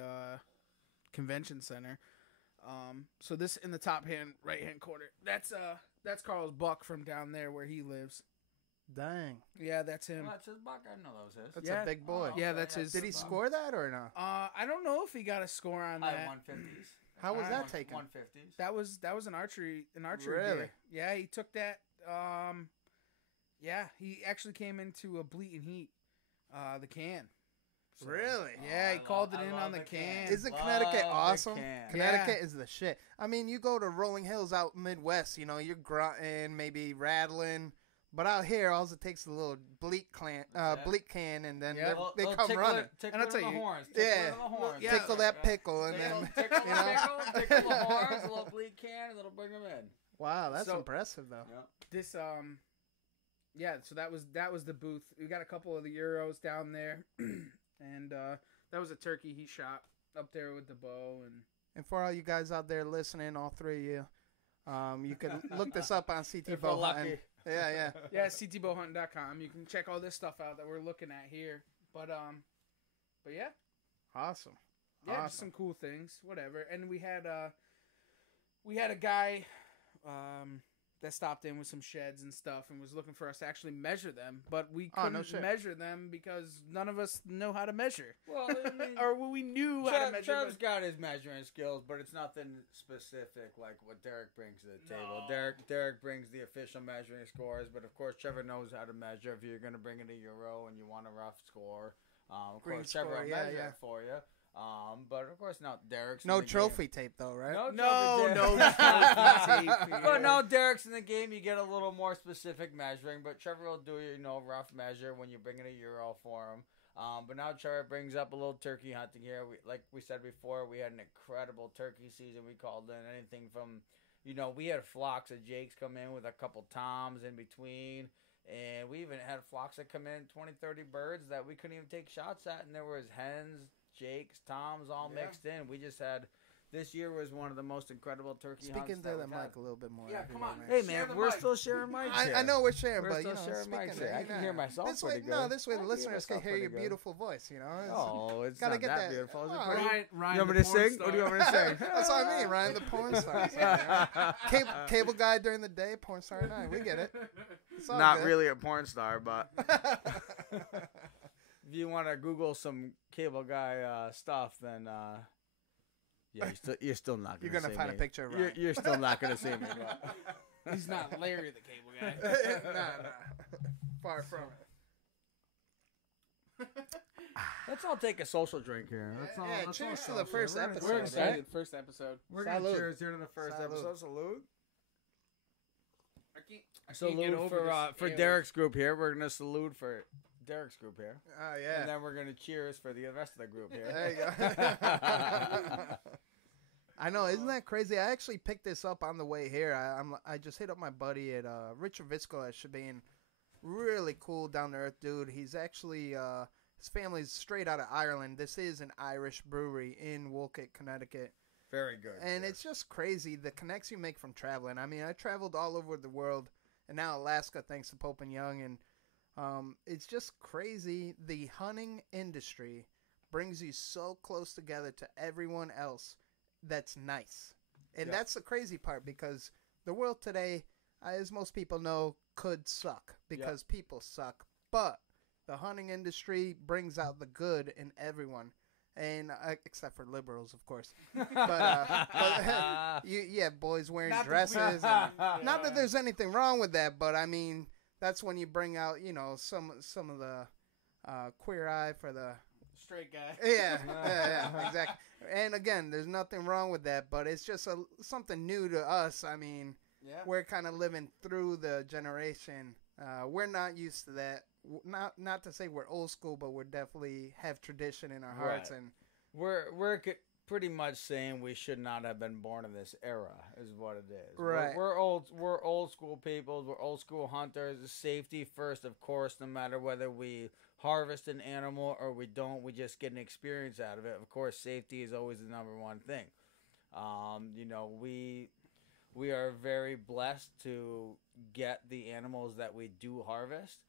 convention center. So this in the top right hand corner. That's Carl's buck from down there where he lives. Dang. Yeah, that's him. Well, that's his buck. I know that was his. That's a big boy. Yeah, that's his. Did he score that or no? I don't know if he got a score on that. 150s. How was that taken? 150s. That was an archery. Really? Deer. Yeah, he took that. Yeah, he actually came into a bleating heat. The can. So, really? Yeah, he called it in on the can. Isn't Connecticut awesome? Connecticut is the shit. I mean, you go to Rolling Hills out Midwest, you're grunting, maybe rattling, But out here, all it takes is a little bleak can, and then they come running. And I'll tell you, Tickle that pickle, and then tickle the horns, a little bleak can, and it'll bring them in. Wow, that's impressive though. Yeah. This so that was the booth. We got a couple of the Euros down there, and that was a turkey he shot up there with the bow. And for all you guys out there listening, all three of you, you can look this up on CT Bowhunting. Yeah, ctbowhunting.com. You can check all this stuff out that we're looking at here. But yeah, awesome. Yeah, just some cool things, whatever. And we had a guy that stopped in with some sheds and stuff and was looking for us to actually measure them, but we couldn't measure them because none of us know how to measure. Well, I mean, or we knew how to measure. Trev's got his measuring skills, but it's nothing specific like what Derek brings to the table. No. Derek brings the official measuring scores, but of course Trevor knows how to measure. If you're going to bring in a Euro and you want a rough score, of course Trevor will measure it for you. But of course not Derek's. No trophy tape though, right? No trophy tape. But no, Derek's in the game. You get a little more specific measuring. But Trevor will do rough measure when you're bringing a Euro for him. But now Trevor brings up a little turkey hunting here. Like we said before, we had an incredible turkey season. We called in anything from, we had flocks of Jakes come in with a couple toms in between. And we even had flocks that come in 20, 30 birds that we couldn't even take shots at. And there was hens, Jakes, toms, all mixed in. We just had, this year was one of the most incredible turkey hunts. Speaking to the mic a little bit more. Yeah, come on. Hey, man, we're still sharing mics here. I know we're sharing, but, sharing mics here. I can hear myself this pretty way, good. No, this way the listeners can hear your beautiful voice, It's gotta not get that beautiful. Is it Ryan, you want me to sing? What do you want me to sing? That's what I mean, Ryan, the porn star. Cable guy during the day, porn star at night. We get it. Not good. Really a porn star, but if you want to Google some cable guy stuff, then you're still not going to see me. You're going to find a picture of Ryan. You're still not going to see me. But. He's not Larry the cable guy. Nah. Far from it. Let's all take a social drink here. Cheers to the first episode. We're excited. Right? First episode. We're going to cheers here to the first episode. Salute. Salute for Derek's group here. We're going to salute for Derek's group here. Oh, yeah. And then we're going to cheers for the rest of the group here. There you go. I know, isn't that crazy? I actually picked this up on the way here. I just hit up my buddy at Richard Visco at Shebane. Really cool, down-to-earth dude. He's actually, his family's straight out of Ireland. This is an Irish brewery in Wolcott, Connecticut. Very good. And it's just crazy, the connects you make from traveling. I mean, I traveled all over the world, and now Alaska, thanks to Pope and Young, and it's just crazy. The hunting industry brings you so close together to everyone else that's nice. And that's the crazy part, because the world today, as most people know, could suck because people suck. But the hunting industry brings out the good in everyone. And except for liberals, of course. But boys wearing dresses. Not that there's anything wrong with that, but I mean, that's when you bring out, some of the queer eye for the straight guy. Yeah, exactly. And again, there's nothing wrong with that, but it's just something new to us. I mean, we're kind of living through the generation. We're not used to that. Not to say we're old school, but we definitely have tradition in our hearts, and we're pretty much saying we should not have been born in this era, is what it is. Right. We're old school people. We're old school hunters. Safety first, of course. No matter whether we harvest an animal or we don't, we just get an experience out of it. Of course, safety is always the number one thing. We are very blessed to get the animals that we do harvest.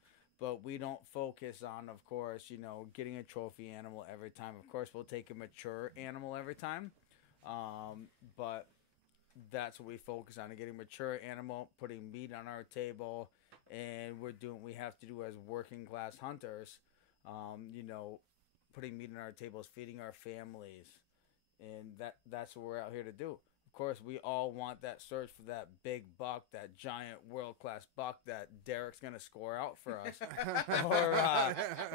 But we don't focus on, of course, getting a trophy animal every time. Of course, we'll take a mature animal every time. But that's what we focus on, getting a mature animal, putting meat on our table. And we're doing what we have to do as working class hunters, putting meat on our tables, feeding our families. And that's what we're out here to do. Of course, we all want that search for that big buck, that giant world-class buck that Derek's going to score out for us.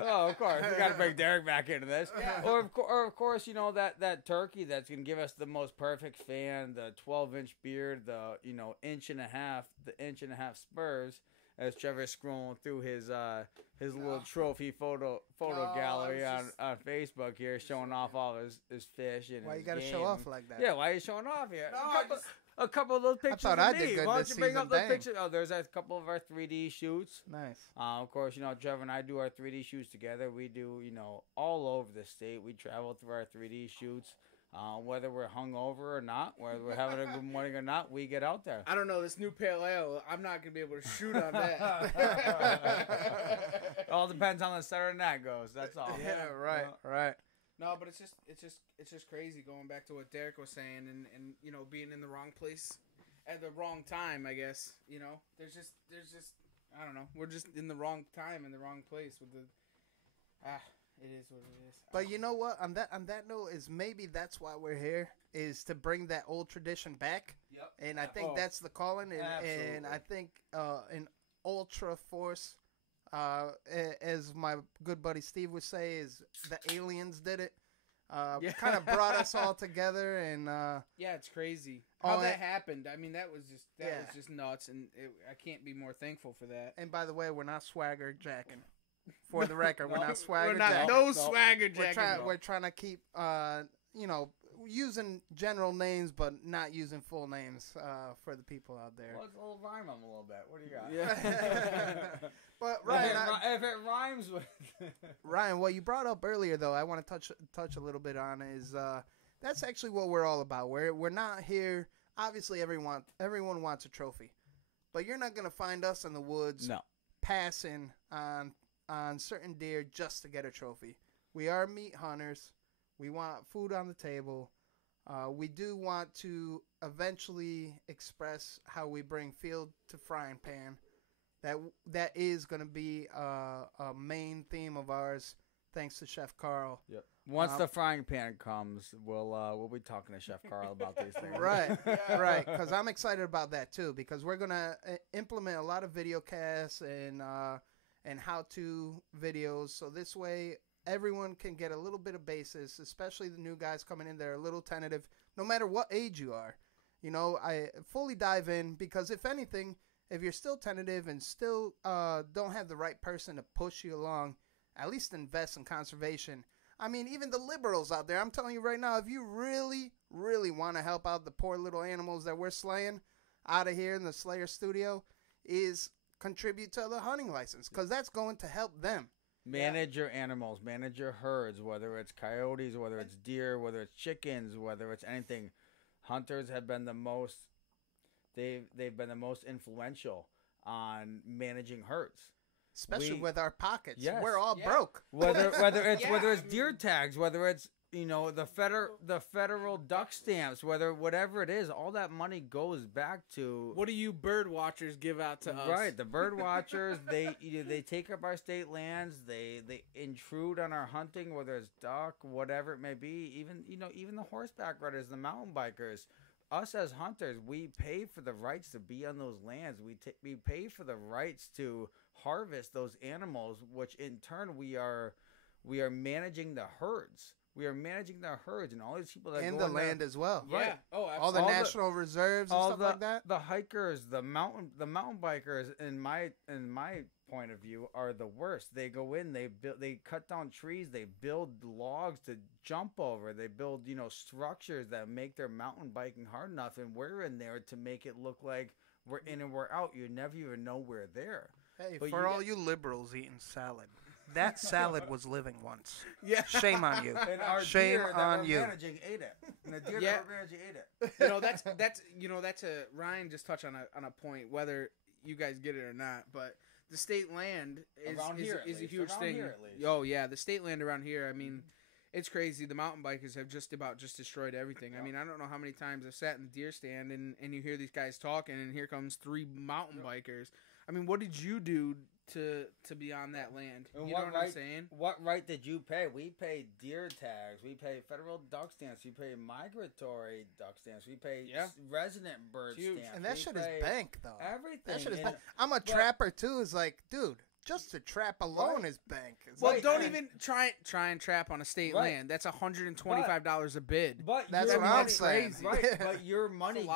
Of course, we got to bring Derek back into this. Yeah. Or of course, that turkey that's going to give us the most perfect fan, the 12-inch beard, the inch and a half spurs, as Trevor's scrolling through his little trophy photo gallery on Facebook here, showing off all his fish and why his you gotta game. show off like that? Yeah, why are you showing off here? No, A couple of those pictures. I thought I of me. did good Why this don't you bring season, up those dang. pictures? Oh, there's a couple of our 3D shoots. Nice. Of course, Trevor and I do our 3D shoots together. We do, all over the state. We travel through our 3D shoots. Whether we're hungover or not, whether we're having a good morning or not, we get out there. I don't know, this new pale ale, I'm not gonna be able to shoot on that. It all depends on the Saturday night goes. That's all. Yeah, right. No, but it's just crazy going back to what Derek was saying and being in the wrong place at the wrong time, I guess. There's just I don't know. We're just in the wrong time in the wrong place with the it is what it is. But you know what? On that note, is maybe that's why we're here, is to bring that old tradition back. Yep. And I think that's the calling. And I think an ultra force, as my good buddy Steve would say, is the aliens did it. Kind of brought us all together, and yeah, it's crazy how that happened. I mean, that was just nuts, and I can't be more thankful for that. And by the way, we're not swagger jacking. For the record, we're not swagger We're not jacking. no swagger jacking. We're trying to keep using general names, but not using full names for the people out there. Well, it's a little rhyme on a little bit. What do you got? Yeah. But Ryan, if it rhymes with Ryan, what you brought up earlier, though, I want to touch a little bit on is that's actually what we're all about. We're not here. Obviously, everyone wants a trophy, but you're not gonna find us in the woods passing on certain deer just to get a trophy. We are meat hunters. We want food on the table. We do want to eventually express how we bring field to frying pan. That is going to be a main theme of ours, thanks to Chef Carl. Yep. Once the frying pan comes, we'll be talking to Chef Carl about these things. Right, right. Because I'm excited about that too. Because we're going to implement a lot of video casts and how-to videos, so this way everyone can get a little bit of basis, especially the new guys coming in. They're a little tentative, no matter what age you are. I fully dive in, because if anything, if you're still tentative and still don't have the right person to push you along, at least invest in conservation. I mean, even the liberals out there, I'm telling you right now, if you really, really want to help out the poor little animals that we're slaying out of here in the Slayer studio, is contribute to the hunting license, because that's going to help them. Manage your animals, manage your herds, whether it's coyotes, whether it's deer, whether it's chickens, whether it's anything. Hunters have been the most, they've been the most influential on managing herds. Especially with our pockets. Yes. We're all broke. Whether it's deer tags, whether it's the federal duck stamps, whatever it is, all that money goes back to. What do you bird watchers give out to us? Right, the bird watchers, they take up our state lands, they intrude on our hunting, whether it's duck, whatever it may be. Even the horseback riders, the mountain bikers. Us as hunters, we pay for the rights to be on those lands. We pay for the rights to harvest those animals, which in turn we are managing the herds. We are managing the herds and all these people that and go the land as well. Yeah. Right. Oh, absolutely. All the national reserves and stuff like that. The hikers, the mountain bikers, in my point of view, are the worst. They go in, they cut down trees, they build logs to jump over, they build structures that make their mountain biking hard enough, and we're in there to make it look like we're in and we're out. You never even know we're there. Hey, but for all you liberals eating salad, that salad was living once. Yeah. Shame on you. And our Shame deer on that you. we're managing ate it. And the deer Yeah. that we're managing ate it. That's a Ryan just touched on a point, whether you guys get it or not, but the state land is a huge thing. Oh yeah, the state land around here. I mean, it's crazy. The mountain bikers have just destroyed everything. I mean, I don't know how many times I've sat in the deer stand and you hear these guys talking, and here comes 3 mountain bikers. I mean, what did you do to be on that land? And you know what I'm saying? What right did you pay? We pay deer tags. We pay federal duck stamps. We pay migratory duck stamps. We pay resident bird stamps. And that shit is bank, though. Everything. That shit is bank. I'm a trapper, too. It's like, dude, just to trap alone is bank. It's Well, like, don't even try and trap on a state land. That's $125 a bid. But that's what I'm saying. Right, but your money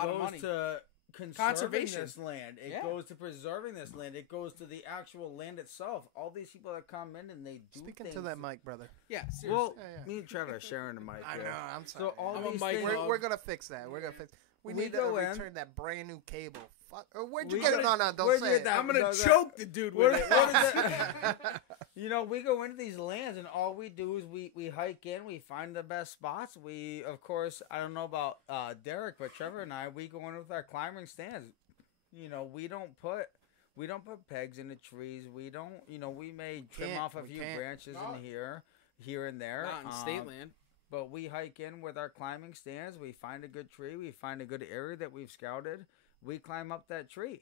conserving Conservation. this land. It Yeah. goes to preserving this land. It goes to the actual land itself. All these people that come in and they do Speaking things. to that mic, brother. Yeah, seriously. Well, Yeah. me and Trevor are sharing the mic. I know. here. I'm sorry. So all I'm a these mic things. hog. we're gonna fix that. We're gonna fix. We We need to go in. return that brand new cable. Fuck. Or where'd you We get go- it on? No, don't where'd say you it. get that? I'm gonna No, that- choke the dude with it. What is it? You know, we go into these lands and all we do is we hike in, we find the best spots. We, of course, I don't know about Derek, but Trevor and I, we go in with our climbing stands. You know, we don't put pegs in the trees. We don't, you know, we may trim Can't. off a We few can't. branches No. in here and there. Not in state land. But we hike in with our climbing stands. We find a good tree. We find a good area that we've scouted. We climb up that tree.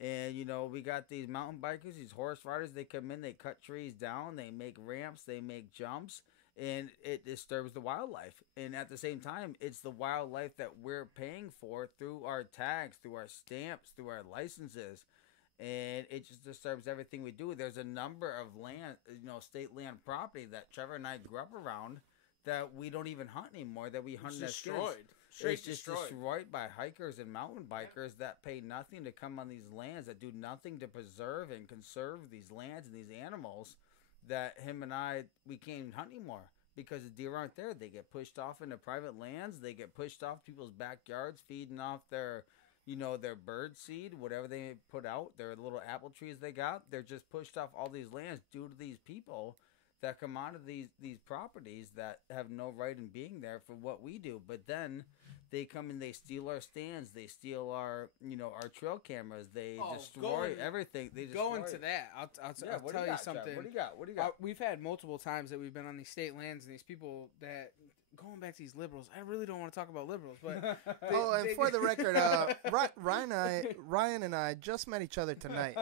And, you know, we got these mountain bikers, these horse riders. They come in, they cut trees down, they make ramps, they make jumps, and it disturbs the wildlife. And at the same time, it's the wildlife that we're paying for through our tags, through our stamps, through our licenses. And it just disturbs everything we do. There's a number of land, you know, state land property that Trevor and I grew up around that we don't even hunt anymore, that we hunt It's as kids. destroyed. Straight It's just destroyed. destroyed by hikers and mountain bikers that pay nothing to come on these lands, that do nothing to preserve and conserve these lands and these animals, that him and I, we can't hunt anymore because the deer aren't there. They get pushed off into private lands. They get pushed off people's backyards, feeding off their, you know, their bird seed, whatever they put out, their little apple trees they got. They're just pushed off all these lands due to these people that come onto these properties that have no right in being there for what we do. But then they come and they steal our stands, they steal our, you know, our trail cameras, they destroy everything. They Go destroy into that. I'll what tell do you got, something. Chad? What do you got? We've had multiple times that we've been on these state lands and these people that going back to these liberals. I really don't want to talk about liberals, but For the record, Ryan and I just met each other tonight.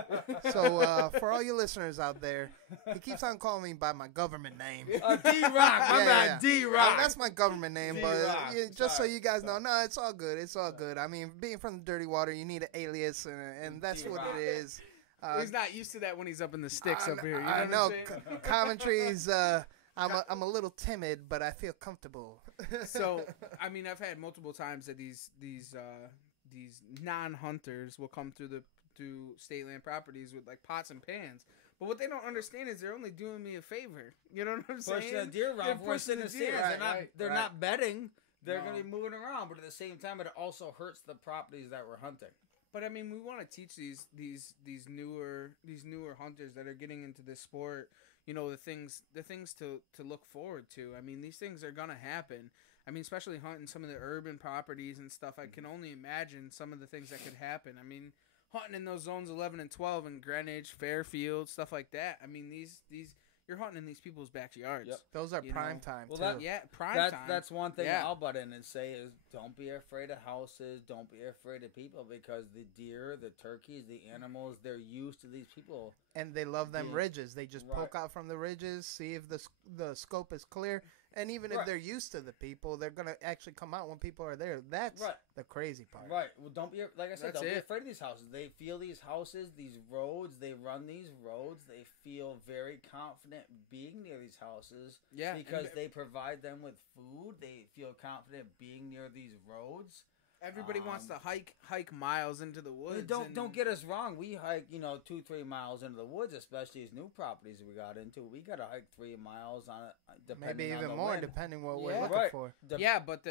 So for all you listeners out there, he keeps on calling me by my government name. D-Rock, my man, D-Rock. That's my government name, but D-Rock. just so Sorry. you guys know, no, it's all good. It's all good. I mean, being from the dirty water, you need an alias, and that's what D-Rock. it is. he's not used to that when he's up in the sticks up here. You know I what know. I'm saying? Commentary's. I'm a little timid, but I feel comfortable. So, I mean, I've had multiple times that these non-hunters will come through state land properties with like pots and pans. But what they don't understand is they're only doing me a favor. You know what I'm saying? Push the deer They're around for us in pushing the the deer. stands. Right, They're not betting. They're No. going to be moving around, but at the same time, it also hurts the properties that we're hunting. But I mean, we want to teach these newer hunters that are getting into this sport, you know, the things to look forward to. I mean, these things are gonna happen. I mean, especially hunting some of the urban properties and stuff. I can only imagine some of the things that could happen. I mean, hunting in those zones 11 and 12 in Greenwich, Fairfield, stuff like that. I mean, these you're hunting in these people's backyards. Yep. Those are You prime know. time Well, too. Yeah, prime time. That's one thing Yeah. I'll butt in and say is don't be afraid of houses, don't be afraid of people, because the deer, the turkeys, the animals, they're used to these people. And they love them Yeah. ridges. They just Right. poke out from the ridges, see if the scope is clear. And even if Right. they're used to the people, they're gonna actually come out when people are there. That's Right. the crazy part. Right. Well, don't be like I said. That's Don't be it. afraid of these houses. They feel these houses, these roads. They run these roads. They feel very confident being near these houses. Yeah, Because and- they provide them with food. They feel confident being near these roads. Everybody wants to hike miles into the woods. Don't get us wrong. We hike 2-3 miles into the woods, especially as new properties we got into. We got to hike 3 miles on it, depending Maybe on even the more, wind. depending what Yeah. we're looking Right. for. Yeah, but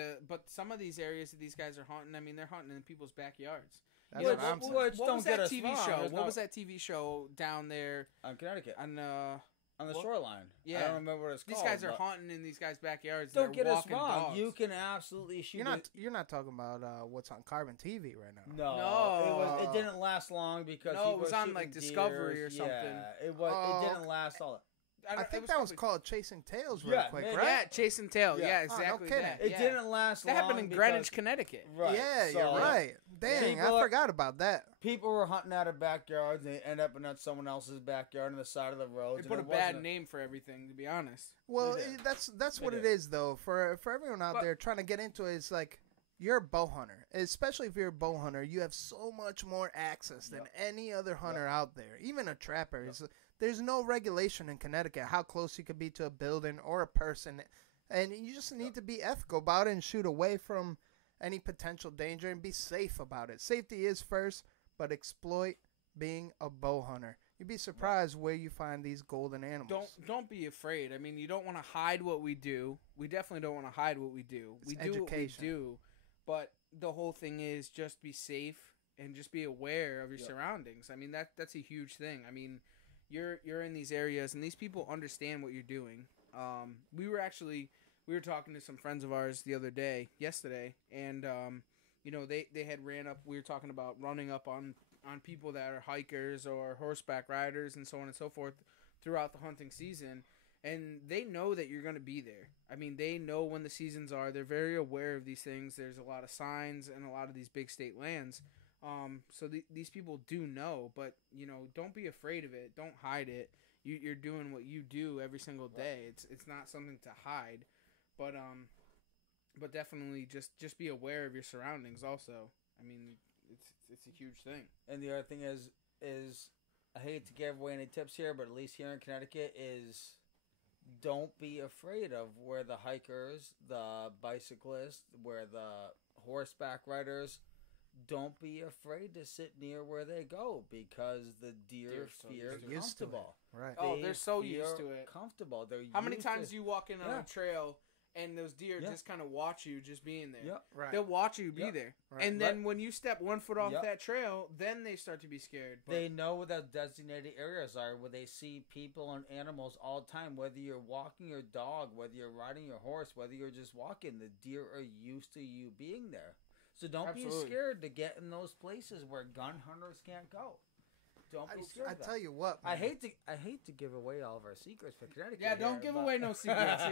some of these areas that these guys are hunting, I mean, they're hunting in people's backyards. That's You know, what I'm saying. Which what don't was get that us TV wrong. show? There's What no- was that TV show down there on Connecticut on on the what? shoreline? Yeah. I don't remember what it's These called. guys are but hunting in these guys' backyards. Don't They're get us walking wrong. dogs. You can absolutely shoot. You're not talking about what's on Carbon TV right now. No. It didn't last long because No, he it was on, like, shooting Discovery deers. or something. Yeah, it Oh, didn't last all. I think it that was probably- called Chasing Tails real Yeah, quick, man, right? Yeah, Chasing Tail. Yeah. Yeah, Oh, no exactly kidding. that. It yeah. didn't last That long. happened in because- Greenwich, Connecticut. Right. Yeah, so you're right. Dang, People I are- forgot about that. People were hunting out of backyards. And they end up in someone else's backyard on the side of the road. They put a bad name for everything, to be honest. Well, They did. that's They what it did. is, though. For everyone out But- there trying to get into it, it's like you're a bow hunter. Especially if you're a bow hunter, you have so much more access than any other hunter out there. Even a trapper. There's no regulation in Connecticut how close you could be to a building or a person, and you just need to be ethical about it and shoot away from any potential danger and be safe about it. Safety is first, but exploit being a bow hunter. You'd be surprised where you find these golden animals. Don't be afraid. I mean, you don't want to hide what we do. We definitely don't want to hide what we do. We do what we do, but the whole thing is just be safe and just be aware of your surroundings. I mean, that's a huge thing. I mean, you're in these areas and these people understand what you're doing. We were talking to some friends of ours yesterday, and you know, they had ran up. We were talking about running up on people that are hikers or horseback riders and so on and so forth throughout the hunting season, and they know that you're going to be there. I mean, they know when the seasons are. They're very aware of these things. There's a lot of signs in a lot of these big state lands. So these people do know, but, you know, don't be afraid of it. Don't hide it. You're doing what you do every single day. It's not something to hide, but definitely just be aware of your surroundings also. I mean, it's a huge thing. And the other thing is I hate to give away any tips here, but at least here in Connecticut is don't be afraid of where the hikers, the bicyclists, where the horseback riders, don't be afraid to sit near where they go because the deer feel comfortable. Right. They're so used to it. Comfortable. How many times do you walk in on a trail and those deer just kind of watch you just being there? Yep. Right. They'll watch you be there. Right. And then when you step 1 foot off that trail, then they start to be scared. But they know where the designated areas are, where they see people and animals all the time. Whether you're walking your dog, whether you're riding your horse, whether you're just walking, the deer are used to you being there. So don't be scared to get in those places where gun hunters can't go. Don't be scared. I tell you what, man. I hate to give away all of our secrets for Connecticut. Yeah, don't give away no secrets.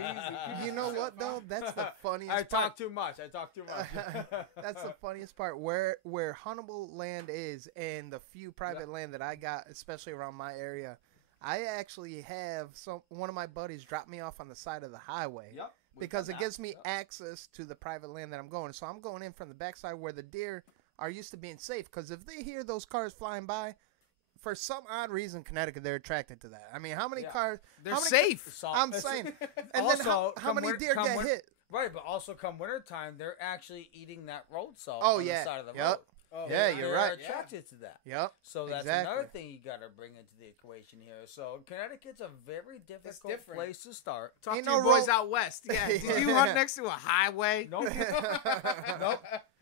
You know what though? That's the funniest. I talk too much. That's the funniest part. Where huntable land is, and the few private land that I got, especially around my area, I actually have one of my buddies drop me off on the side of the highway. Yep. Because it gives me access to the private land that I'm going. So I'm going in from the backside where the deer are used to being safe. Because if they hear those cars flying by, for some odd reason, Connecticut, they're attracted to that. I mean, how many cars? They're safe. I'm saying. And also, then how many deer get hit? Right, but also come wintertime, they're actually eating that road salt on the side of the road. Oh, yeah, you're right. They're attracted to that. Yep. So that's another thing you got to bring into the equation here. So Connecticut's a very difficult place to start. Talk to your boys out west. Yeah. Did you hunt next to a highway? Nope.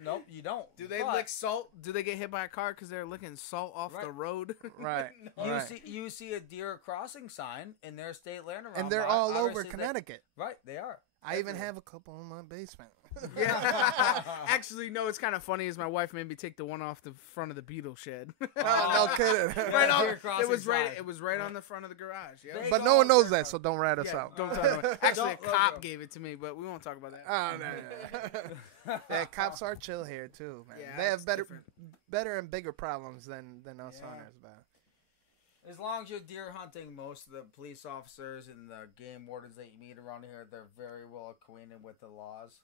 Nope, you don't. Do they lick salt? Do they get hit by a car because they're licking salt off the road? Right. No. You see a deer crossing sign in their state land around. And they're all over Connecticut. Right, they are. I even have a couple in my basement. Yeah. Actually, no, it's kind of funny is my wife made me take the one off the front of the beetle shed. No kidding. Right on. It was right on the front of the garage. Yeah. But no one knows that, so don't rat us out. Don't talk about it. Actually, a cop gave it to me, but we won't talk about that. Oh, no. Yeah, cops are chill here too, man. Yeah, they have better and bigger problems than us hunters, man. As long as you're deer hunting, most of the police officers and the game wardens that you meet around here, they're very well acquainted with the laws.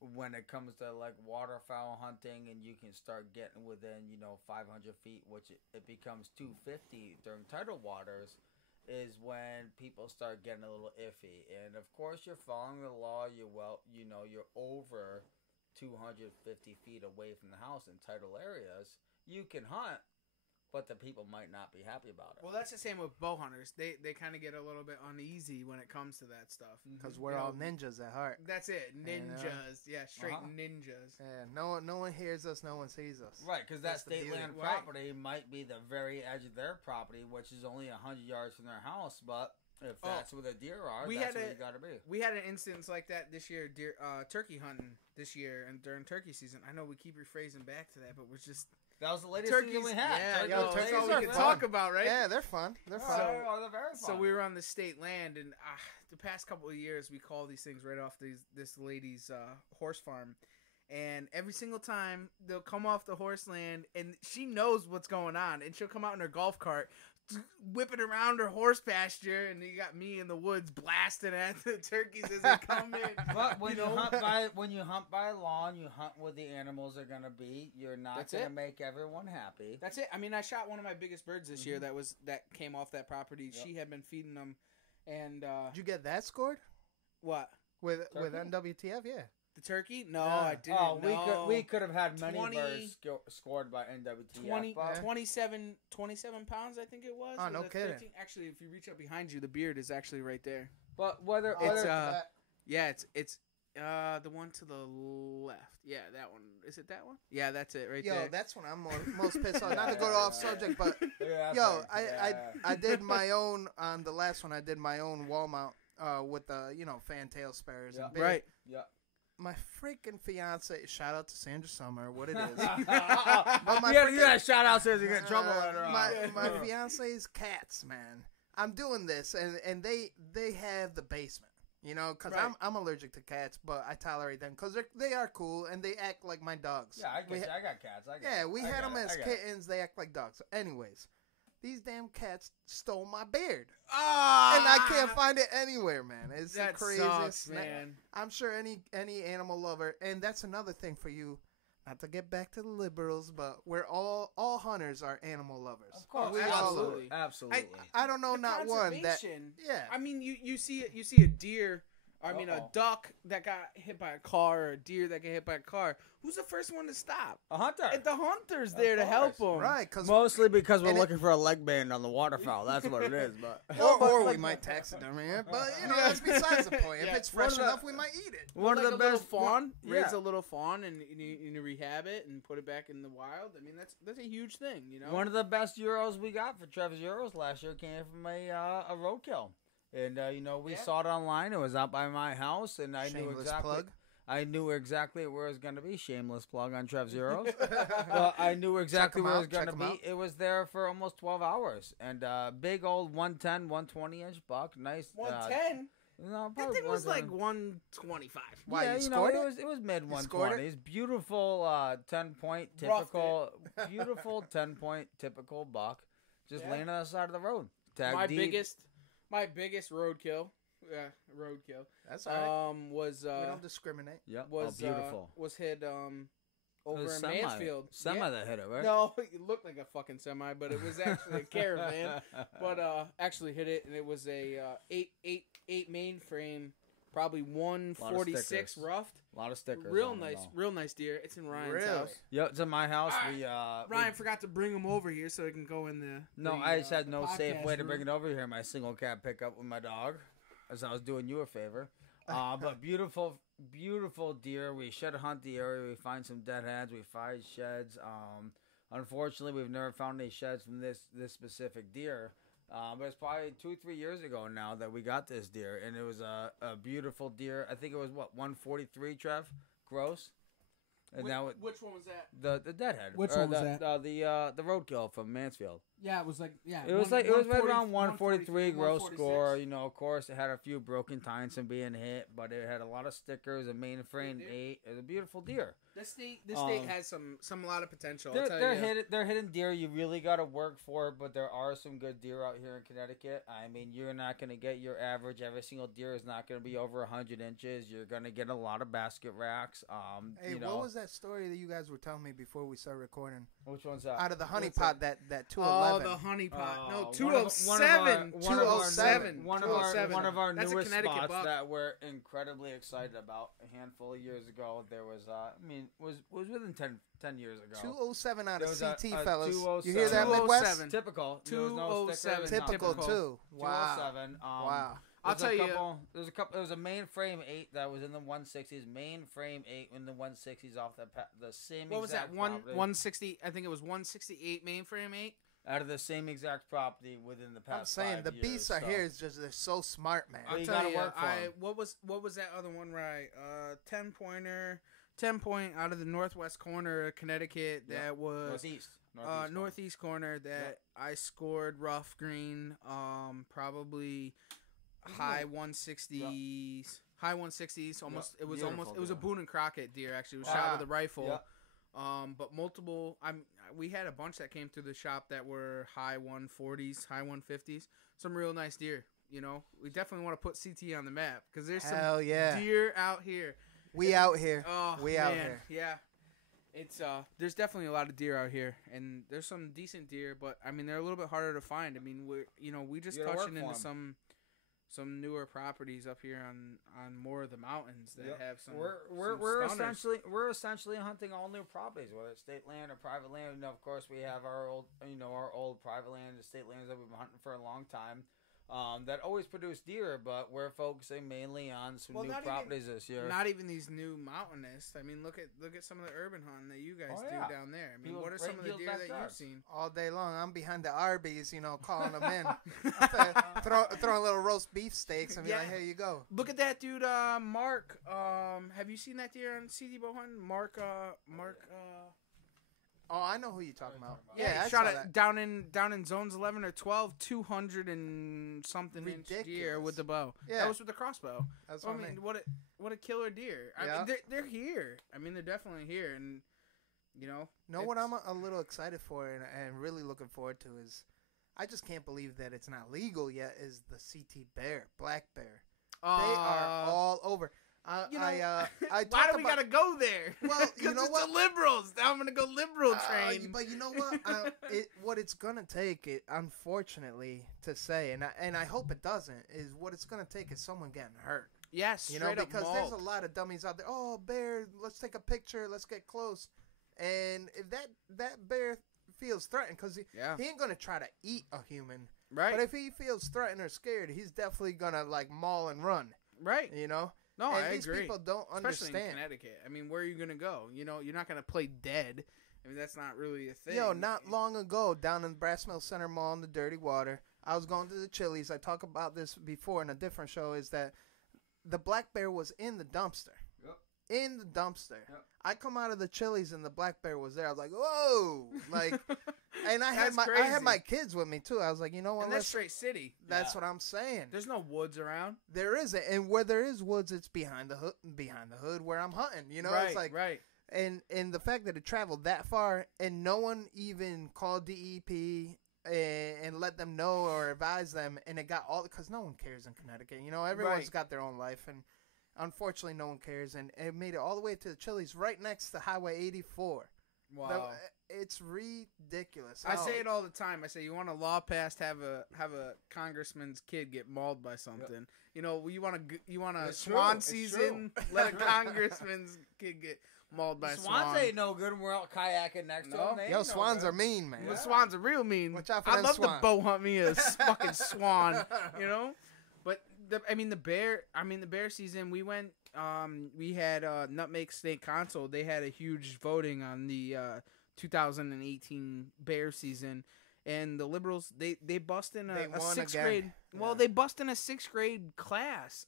When it comes to like waterfowl hunting, and you can start getting within 500 feet, which it becomes 250 during tidal waters, is when people start getting a little iffy. And of course, you're following the law. You're over 250 feet away from the house in tidal areas. You can hunt, but the people might not be happy about it. Well, that's the same with bow hunters. They kind of get a little bit uneasy when it comes to that stuff. Because we're all ninjas at heart. That's it. Ninjas. Yeah, straight ninjas. Yeah, no one hears us, no one sees us. Right, because that state land property might be the very edge of their property, which is only 100 yards from their house, but if that's where the deer are, that's where you got to be. We had an instance like that this year, turkey hunting this year, and during turkey season. I know we keep rephrasing back to that, but we're just... That was the latest season we had. Yeah, that's all we can talk about, right? Yeah, they're fun. They're fun. They're very fun. So we were on the state land, and the past couple of years, we call these things right off this lady's horse farm. And every single time, they'll come off the horse land, and she knows what's going on. And she'll come out in her golf cart, whipping around her horse pasture, and you got me in the woods blasting at the turkeys as they come in. But when you hunt by lawn, you hunt where the animals are gonna be. You're not gonna make everyone happy. That's it. I mean, I shot one of my biggest birds this year that came off that property. Yep. She had been feeding them, and did you get that scored? What with NWTF? Yeah. The turkey? No, Yeah. I didn't. Oh, no. we could have had many 20 birds scored by NWTF. 27 pounds, I think it was. Oh, no Was it kidding. 13? Actually, if you reach up behind you, the beard is actually right there. But whether It's whether yeah, it's the one to the left. Yeah, that one. Is it that one? Yeah, that's it right Yo, there. that's when I'm most pissed off. Not to go off subject, but yeah, yo, I did my own on the last one. I did my own wall mount with the fantail spares. Yeah. And beard. Right. Yeah. My freaking fiance. Shout out to Sandra Summer. What it is. But my you got a shout out so you get in trouble later on. my fiance's cats, man. I'm doing this, and they have the basement. Because Right. I'm allergic to cats, but I tolerate them because they are cool and they act like my dogs. Yeah, I get you. I got cats. We had them as kittens. They act like dogs. Anyways, these damn cats stole my beard, and I can't find it anywhere, man. It's the That craziest, sucks, man. I'm sure any animal lover, and that's another thing for you. Not to get back to the liberals, but we're all hunters are animal lovers. Of course, We all absolutely. are. Absolutely. I don't know The not one that. conservation. Yeah. I mean, you see a deer. I mean, a Uh-oh. duck that got hit by a car, or a deer that got hit by a car. Who's the first one to stop? A hunter. And the hunter's there to help them. Right, because Mostly because we're And looking for a leg band on the waterfowl. That's what it is. But or we might taxidermy it, but that's besides the point. If Yeah. it's fresh One of the- enough, we might eat it. one Like of the a little best fawn, raise yeah. a little fawn, and you rehab it and put it back in the wild. I mean, that's a huge thing, One of the best euros we got for Trevor's euros last year came from a roadkill, and we Yeah. saw it online. It was out by my house, and I knew Shameless exactly. plug. I knew exactly where it was going to be. Shameless plug on Trev's euros. Well, I knew exactly 'em where it out, was going to check be. 'em out. It was there for almost 12 hours, and big old 110, 120-inch buck. Nice. 110. No, That probably thing was 110. like 125. Why, yeah, you you know, scored it was mid You scored it? 120s. Beautiful 10-point Roughed typical, beautiful 10-point typical buck, just Yeah. laying on the side of the road. Tag My deep. biggest roadkill. Yeah, roadkill. That's all right. Was we don't discriminate. Yep. was beautiful. Was hit It over was in semi- Mansfield. Semi Yeah. that hit it, right? No, it looked like a fucking semi, but it was actually a caravan. But actually hit it, and it was a 8 mainframe, probably 146 stickers. roughed. A lot of stickers. Real on it, nice, though. real nice deer. It's in Ryan's Really? house. Yep, it's in my house. Ryan forgot to bring him over here so it can go in the. No, the, I just had the no safe podcast way to room. bring it over here. My single cab pickup with my dog, as I was doing you a favor. But beautiful deer. We shed hunt the area. We find some dead heads. We find sheds. Unfortunately, we've never found any sheds from this specific deer. But it's probably 2-3 years ago now that we got this deer, and it was a beautiful deer. I think it was 143, Trev, gross. And Which, that was which one was that? the deadhead. Which Or one was that? The roadkill from Mansfield. Yeah, it was like It was right around 143 gross score. Of course, it had a few broken tines from being hit, but it had a lot of stickers. A mainframe 8. It was a beautiful deer. This state has a lot of potential. I'll tell They're you. they're hidden deer. You really got to work for it, but there are some good deer out here in Connecticut. I mean, you're not going to get your average. Every single deer is not going to be over 100 inches. You're going to get a lot of basket racks. Hey, what was that story that you guys were telling me before we started recording? Which one's that? Out of the honey pot, that 211. Oh, the honey pot. Oh, No, one 207. of our- 207. One 207. of our That's a newest Connecticut spots buck. that we're incredibly excited about. A handful of years ago, there was was within 10 years ago. 207 out There of was a CT, fellas. 207. You hear that, Midwest? 207. Typical. There was no 207. stickers, Typical, nothing. too. Wow. 207. Wow. I'll tell you. There's a couple. There was a mainframe 8 that was in the 160s. Mainframe 8 in the 160s off the same. What was that? exact One property. 160. I think it was 168 mainframe 8. Out of the same exact property within the past. I'm saying 5 the years, beasts are so. here. It's just they're so smart, man. Well, I'll you tell gotta you. work for 'em. What was that other one? Right. 10-pointer. 10-point out of the northwest corner of Connecticut. Yep. That was Northeast. northeast corner that Yep. I scored rough green. Probably high 160s. High 160s. Almost. Yep. It was Beautiful almost. It was a deer. Boone and Crockett deer. Actually, it was Wow. shot with a rifle. Yep. But multiple. We had a bunch that came through the shop that were high 140s, high 150s. Some real nice deer. You know, we definitely want to put CT on the map because there's Hell some yeah. deer out here. We out here. Oh, We man. out here. Yeah. It's there's definitely a lot of deer out here, and there's some decent deer, but I mean they're a little bit harder to find. I mean we just You gotta touching work for into 'em. newer properties up here on more of the mountains that have some. We're stunners. essentially hunting all new properties, whether it's state land or private land. And of course, we have our old private land, the state lands that we've been hunting for a long time. That always produce deer, but we're focusing mainly on some new properties this year. Not even these new mountainous. I mean, look at some of the urban hunting that you guys do down there. I mean, what are some of the deer that you've seen? All day long, I'm behind the Arby's, calling them in, throwing little roast beef steaks, and be like, "Here you go." Look at that dude, Mark. Have you seen that deer on CD Bowhunting? Mark. Oh, I know who you're talking about. Yeah, I shot it down in zones 11 or 12, 200 and something inch deer with the bow. Yeah, that was with the crossbow. That's what I mean. What a killer deer. I mean, they're here. I mean, they're definitely here, and what I'm a little excited for and really looking forward to is, I just can't believe that it's not legal yet. Is the CT bear, black bear? They are all over. Why do we gotta go there? Well, you know what? The liberals. Now I'm gonna go liberal train. But you know what? What it's gonna take, unfortunately, to say, and I hope it doesn't, is what it's gonna take is someone getting hurt. Yes, because there's a lot of dummies out there. Oh, bear, let's take a picture. Let's get close. And if that bear feels threatened, because he ain't gonna try to eat a human, right? But if he feels threatened or scared, he's definitely gonna maul and run, right? No, and I these agree. People don't Especially understand. In Connecticut. I mean, where are you going to go? You're not going to play dead. I mean, that's not really a thing. Not long ago, down in Brass Mill Center Mall in the Dirty Water, I was going to the Chili's. I talked about this before in a different show, is that the black bear was in the dumpster. Yep. In the dumpster. Yep. I come out of the Chili's and the black bear was there. I was like, whoa! And I had my kids with me too. I was like, you know what? And that's straight city. That's what I'm saying. There's no woods around. There isn't, and where there is woods, it's behind the hood where I'm hunting. Right, it's like right. And the fact that it traveled that far and no one even called DEP and let them know or advise them, and it got because no one cares in Connecticut. Everyone's got their own life, and unfortunately, no one cares, and it made it all the way to the Chili's right next to Highway 84. Wow, it's ridiculous. I say it all the time. I say, you want a law passed, have a congressman's kid get mauled by something. Yep. You want a swan season, let a congressman's kid get mauled by a swan. Swans ain't no good when we're out kayaking next to them. Yo, swans are mean, man. The swans are real mean. Watch out for I'd love swan. to bow hunt me a fucking swan, But the bear season, we went. We had Nutmeg State Council. They had a huge voting on the 2018 bear season, and the liberals they bust in a sixth grade. Well, they bust in a sixth grade class,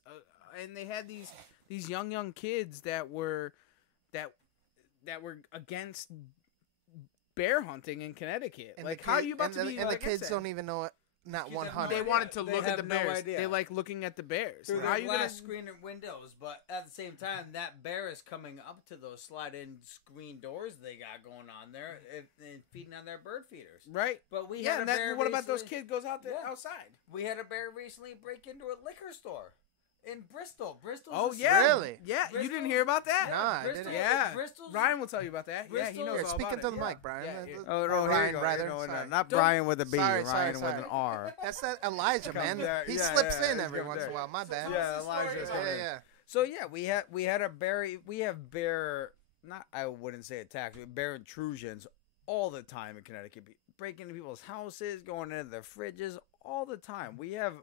and they had these young kids that were against bear hunting in Connecticut. And how are you about to be? And the kids don't even know it. Not 100. They wanted to look at the bears. No idea. They like looking at the bears. Through the glass screen and windows, but at the same time, that bear is coming up to those slide-in screen doors they got going on there and feeding on their bird feeders. Right. But we had a bear what about those kids goes out outside? We had a bear recently break into a liquor store. In Bristol. Really? Yeah, you didn't hear about that? Nah, I didn't. Yeah, Ryan will tell you about that. Bristol, he knows all Speak about into it. the mic, Brian. Oh, no, Ryan, here rather. not Brian with a B, Ryan with an R. That's that Elijah, man. He slips in every once in a while. My bad. Yeah, Elijah's yeah. So yeah, we had a bear. Not, I wouldn't say attacks, but bear intrusions all the time in Connecticut. Breaking into people's houses, going into their fridges all the time. We have.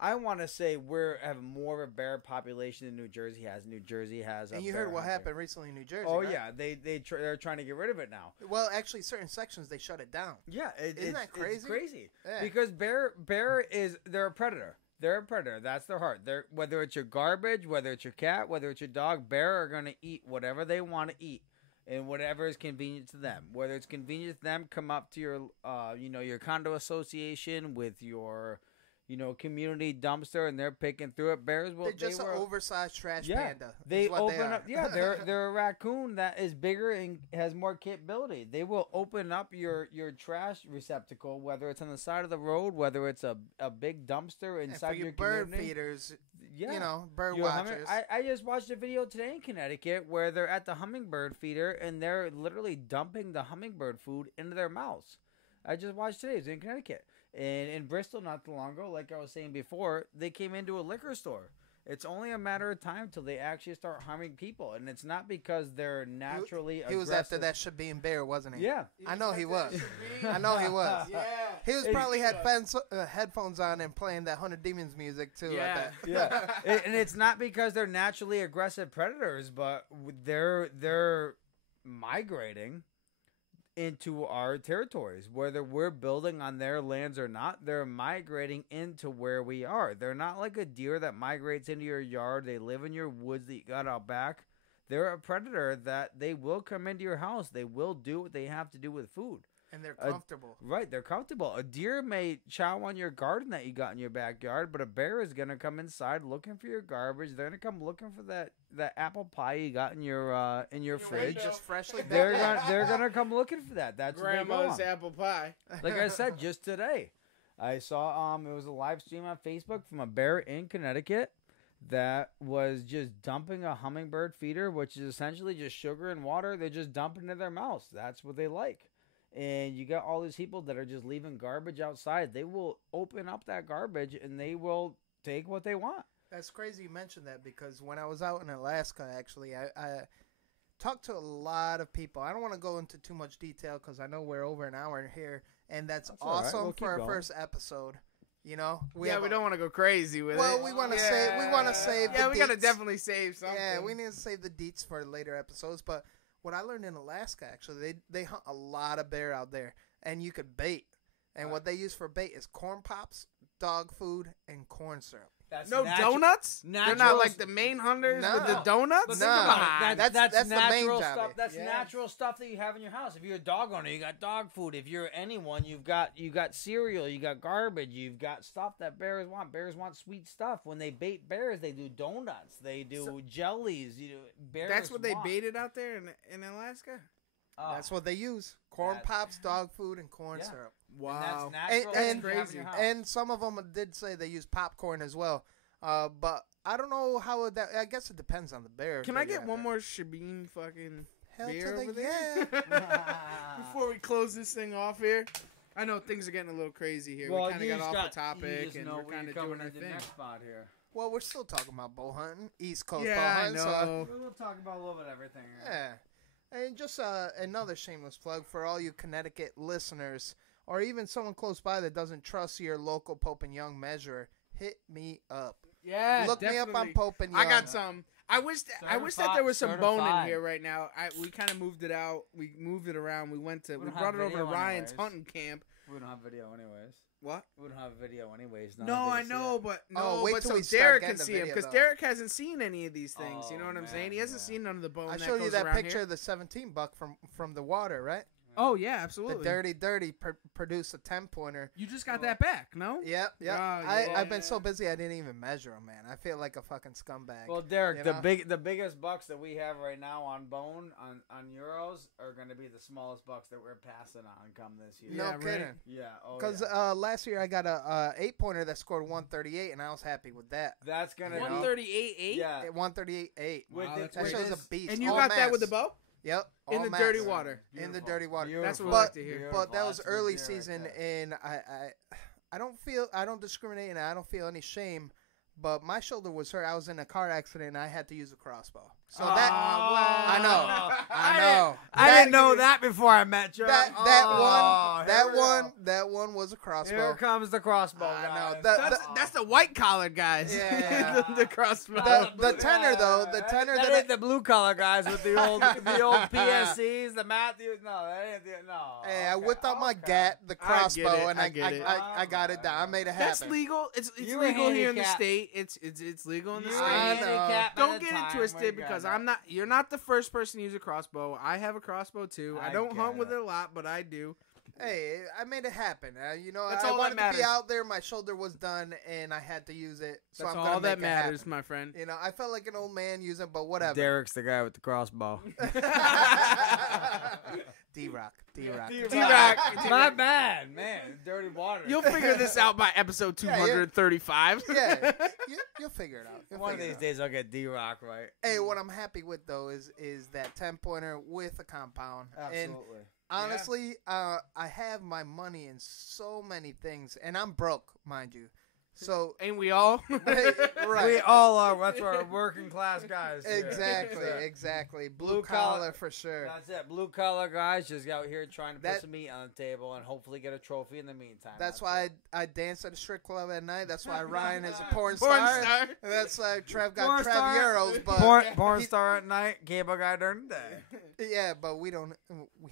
I want to say we have more of a bear population than New Jersey has. New Jersey has. And you heard what happened recently in New Jersey. Oh right? yeah, they're trying to get rid of it now. Well, actually, certain sections they shut it down. Yeah, isn't that crazy? It's crazy. Yeah. Because they're a predator. They're a predator. That's their heart. Whether it's your garbage, whether it's your cat, whether it's your dog, bear are gonna eat whatever they want to eat. And whatever is convenient to them, whether it's convenient to them, come up to your, your condo association with your, community dumpster, and they're picking through it. Bears will. They're just an oversized trash panda. They open up. Yeah, they're a raccoon that is bigger and has more capability. They will open up your trash receptacle, whether it's on the side of the road, whether it's a big dumpster inside your community. Bird feeders. Yeah. Bird watchers. I just watched a video today in Connecticut where they're at the hummingbird feeder and they're literally dumping the hummingbird food into their mouths. I just watched today. It's in Connecticut. And in Bristol, not too long ago, like I was saying before, they came into a liquor store. It's only a matter of time till they actually start harming people, and it's not because they're naturally aggressive. He was after that Shabine bear, wasn't he? Yeah. I know he was. I know he was. Yeah. He was probably had headphones on and playing that 100 Demons music, too. Yeah. I bet. Yeah. And it's not because they're naturally aggressive predators, but they're migrating into our territories. Whether we're building on their lands or not, they're migrating into where we are. They're not like a deer that migrates into your yard. They live in your woods that you got out back. They're a predator that they will come into your house. They will do what they have to do with food. And they're comfortable. Right, they're comfortable. A deer may chow on your garden that you got in your backyard, but a bear is going to come inside looking for your garbage. They're going to come looking for that apple pie you got in your fridge. Just freshly baked. They're gonna come looking for that. That's Grandma's apple pie. Like I said, just today, I saw it was a live stream on Facebook from a bear in Connecticut that was just dumping a hummingbird feeder, which is essentially just sugar and water. They just dump into their mouths. That's what they like. And you got all these people that are just leaving garbage outside. They will open up that garbage and they will take what they want. That's crazy you mentioned that, because when I was out in Alaska, actually, I talked to a lot of people. I don't want to go into too much detail because I know we're over an hour here, and that's awesome We'll for our going. First episode. You know, We don't want to go crazy with it. Well, we want to save. We want to save. Yeah, the we gotta deets. definitely save something. Yeah, we need to save the deets for later episodes. But what I learned in Alaska, actually, they hunt a lot of bear out there, and you could bait. And what they use for bait is corn pops, dog food, and corn syrup. That's No donuts? They're not like the main hunters with the donuts? But No. think about it. That's the main natural job. stuff. That's Yeah. natural stuff that you have in your house. If you're a dog owner, you got dog food. If you're anyone, you got cereal, you got garbage, you've got stuff that bears want. Bears want sweet stuff. When they bait bears, they do donuts, they do jellies. Bears That's what they want. baited out there in Alaska? Oh. That's what they use: corn pops, dog food, and corn Yeah. syrup. Wow. And that's natural. And- that you have in your house. And some of them did say they use popcorn as well. But I don't know how that. I guess it depends on the bear. Can I get one more Shabine fucking Hell beer to the over there? Before we close this thing off here? I know things are getting a little crazy here. Well, we kind of you got just off got- the you topic, just and know we're what kind you're of doing coming our into thing. next spot here. Well, we're still talking about bow hunting, East Coast bow Yeah, I hunting. know. We'll talk about a little bit of everything. Yeah. And just another shameless plug for all you Connecticut listeners, or even someone close by that doesn't trust your local Pope and Young measurer, hit me up. Yeah, Look me up on definitely. Pope and Young. I got some. I wish that there was some bone in here right now. We kind of moved it out. We moved it around. We don't brought it have over to video Ryan's anyways. hunting camp. We don't have video anyways. What? We don't have video anyways. No, I know, but wait but till so we start Derek getting can the see him video, because though. Derek hasn't seen any of these things. You Oh, know what I'm man, saying? He hasn't yeah. seen none of the bone. I that showed you goes that around picture here. of the 17 buck from the water, right? Oh yeah, absolutely. The dirty produced a 10-pointer. You just got that back, no? Yep. Oh, I've been so busy I didn't even measure them, man. I feel like a fucking scumbag. Well, Derek, you know? the biggest bucks that we have right now on bone on Euros are going to be the smallest bucks that we're passing on come this year. no Yeah, right. kidding. Yeah. Oh, Because yeah. last year I got a 8-pointer that scored 138, and I was happy with that. That's going to 138.8. Yeah. 138.8. With Wow, the- that's That with shows this- a beast. And you all got that with mass. the bow Yep. in all the mass. dirty water. In the dirty water. That's what we But- like to hear. But that was Beautiful. early That's a good season, deer right and I don't discriminate, and I don't feel any shame. But my shoulder was hurt. I was in a car accident, and I had to use a crossbow. So that I know. I didn't know that before I met you. That one was a crossbow. Here comes the crossbow. I know. guys. That's the white collar guys. Yeah. the crossbow. The tenor though, the tenor that that ain't the blue collar guys with the old PSCs, the Matthews. No, that ain't no. Hey, I whipped out my okay. gat, the crossbow, and I get it. I got it down. I made it happen. That's legal. It's You were legal here in the handicapped. state. It's legal in the You state. were I know. handicapped by Don't the get time it twisted we because got you're not the first person to use a crossbow. I have a crossbow too. I I don't hunt get with it. it a lot, but I do. Hey, I made it happen. That's I all that wanted to matters. be out there. My shoulder was done, and I had to use it. So That's I'm gonna all that make it matters, happen. my friend. I felt like an old man using, but whatever. Derek's the guy with the crossbow. D-Rock. D-Rock. Not bad, man. Dirty water. You'll figure this out by episode 235. Yeah, you'll figure it out. One of these days I'll get D-Rock right. Hey, what I'm happy with though is that 10-pointer with a compound. Absolutely. And honestly, I have my money in so many things, and I'm broke, mind you. So ain't we all? Right. We all are. That's why we're working class guys. Exactly. Blue collar for sure. That's it. Blue collar guys just out here trying to put some meat on the table and hopefully get a trophy in the meantime. That's why I dance at a strip club at night. That's why Ryan is a porn star. And that's why Trev got Trev Euros. But porn star at night, cable guy during the day. Yeah, but we don't.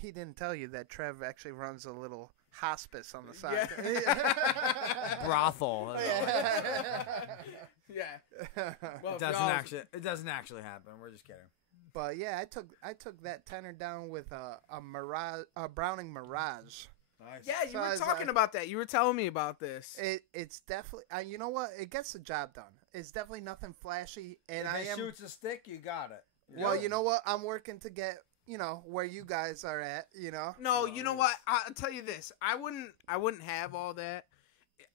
He didn't tell you that Trev actually runs a little hospice on the side. Brothel. Yeah. Well, it doesn't actually happen. We're just kidding. But yeah, I took that tenor down with a Browning Mirage. Nice. Yeah, you were talking about that. You were telling me about this. It's definitely you know what? It gets the job done. It's definitely nothing flashy, and if it shoots a stick, you got it. Well, you know what? I'm working to get where you guys are at. No, you know what? I'll tell you this. I wouldn't have all that.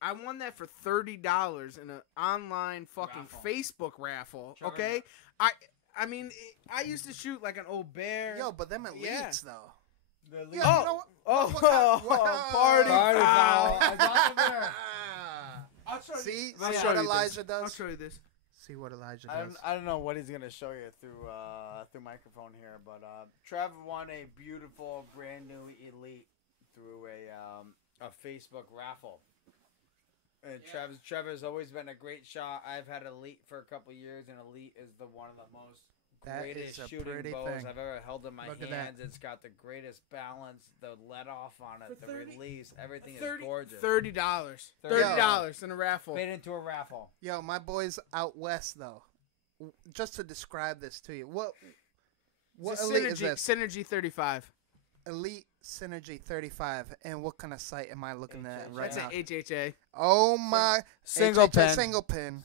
I won that for $30 in an online fucking Facebook raffle. Okay, I mean, I used to shoot like an old bear. Yo, but them elites though. The you know what? Party foul! I'll show you. See what Elijah does. I'll show you this. See what Elijah does. I don't know what he's gonna show you through microphone here, but Trev won a beautiful brand new elite through a Facebook raffle. And Trevor's always been a great shot. I've had elite for a couple years, and elite is one of the most greatest shooting bows I've ever held in my hands. It's got the greatest balance, the let off on it, the release, everything is gorgeous. $30 in a raffle. Made into a raffle. Yo, my boys out west though. Just to describe this to you, what elite is this? Synergy 35. Elite Synergy 35, and what kind of site am I looking at right now? That's an HHA. Oh my! Single HHA, pin.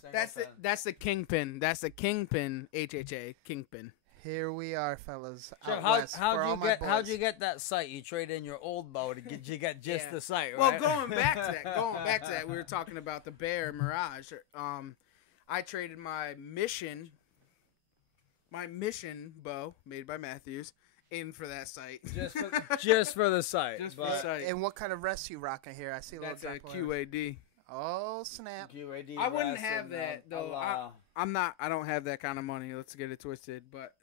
That's the kingpin. That's the kingpin. HHA kingpin. Here we are, fellas. So how'd you get that sight? You trade in your old bow to get just the sight, right? Well, going back to that, we were talking about the Bear Mirage. I traded my mission bow made by Matthews in for that sight. Just for the sight. And what kind of rest you rocking here? I see a little. That's a QAD. Oh snap! QAD. I wouldn't have that though. I don't have that kind of money. Let's get it twisted. But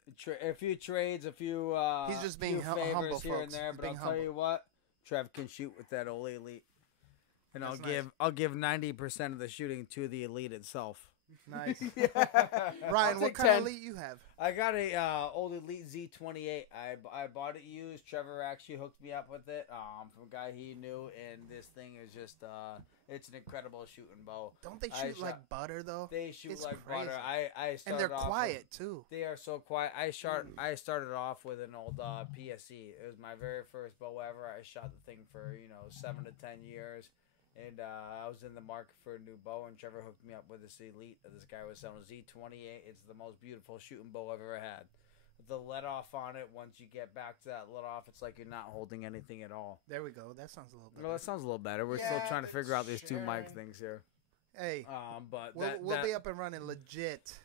a few trades, he's just being humble, here folks. And there. But I'll tell you what, Trev can shoot with that old elite, and I'll give 90% of the shooting to the elite itself. Nice. Ryan, what kind of elite you have? I got a old Elite Z28. I bought it used. Trevor actually hooked me up with it from a guy he knew, and this thing is just it's an incredible shooting bow. Don't they shoot like butter though? They shoot it's like crazy. butter. I started and they're off quiet too. They are so quiet. I started off with an old PSE. It was my very first bow ever. I shot the thing for 7 to 10 years. And I was in the market for a new bow, and Trevor hooked me up with this elite. This guy was selling a Z28. It's the most beautiful shooting bow I've ever had. The let off on it, once you get back to that let off, it's like you're not holding anything at all. There we go. That sounds a little better. No, that sounds a little better. We're still trying to figure out these two mic things here. Hey, but we'll be up and running legit.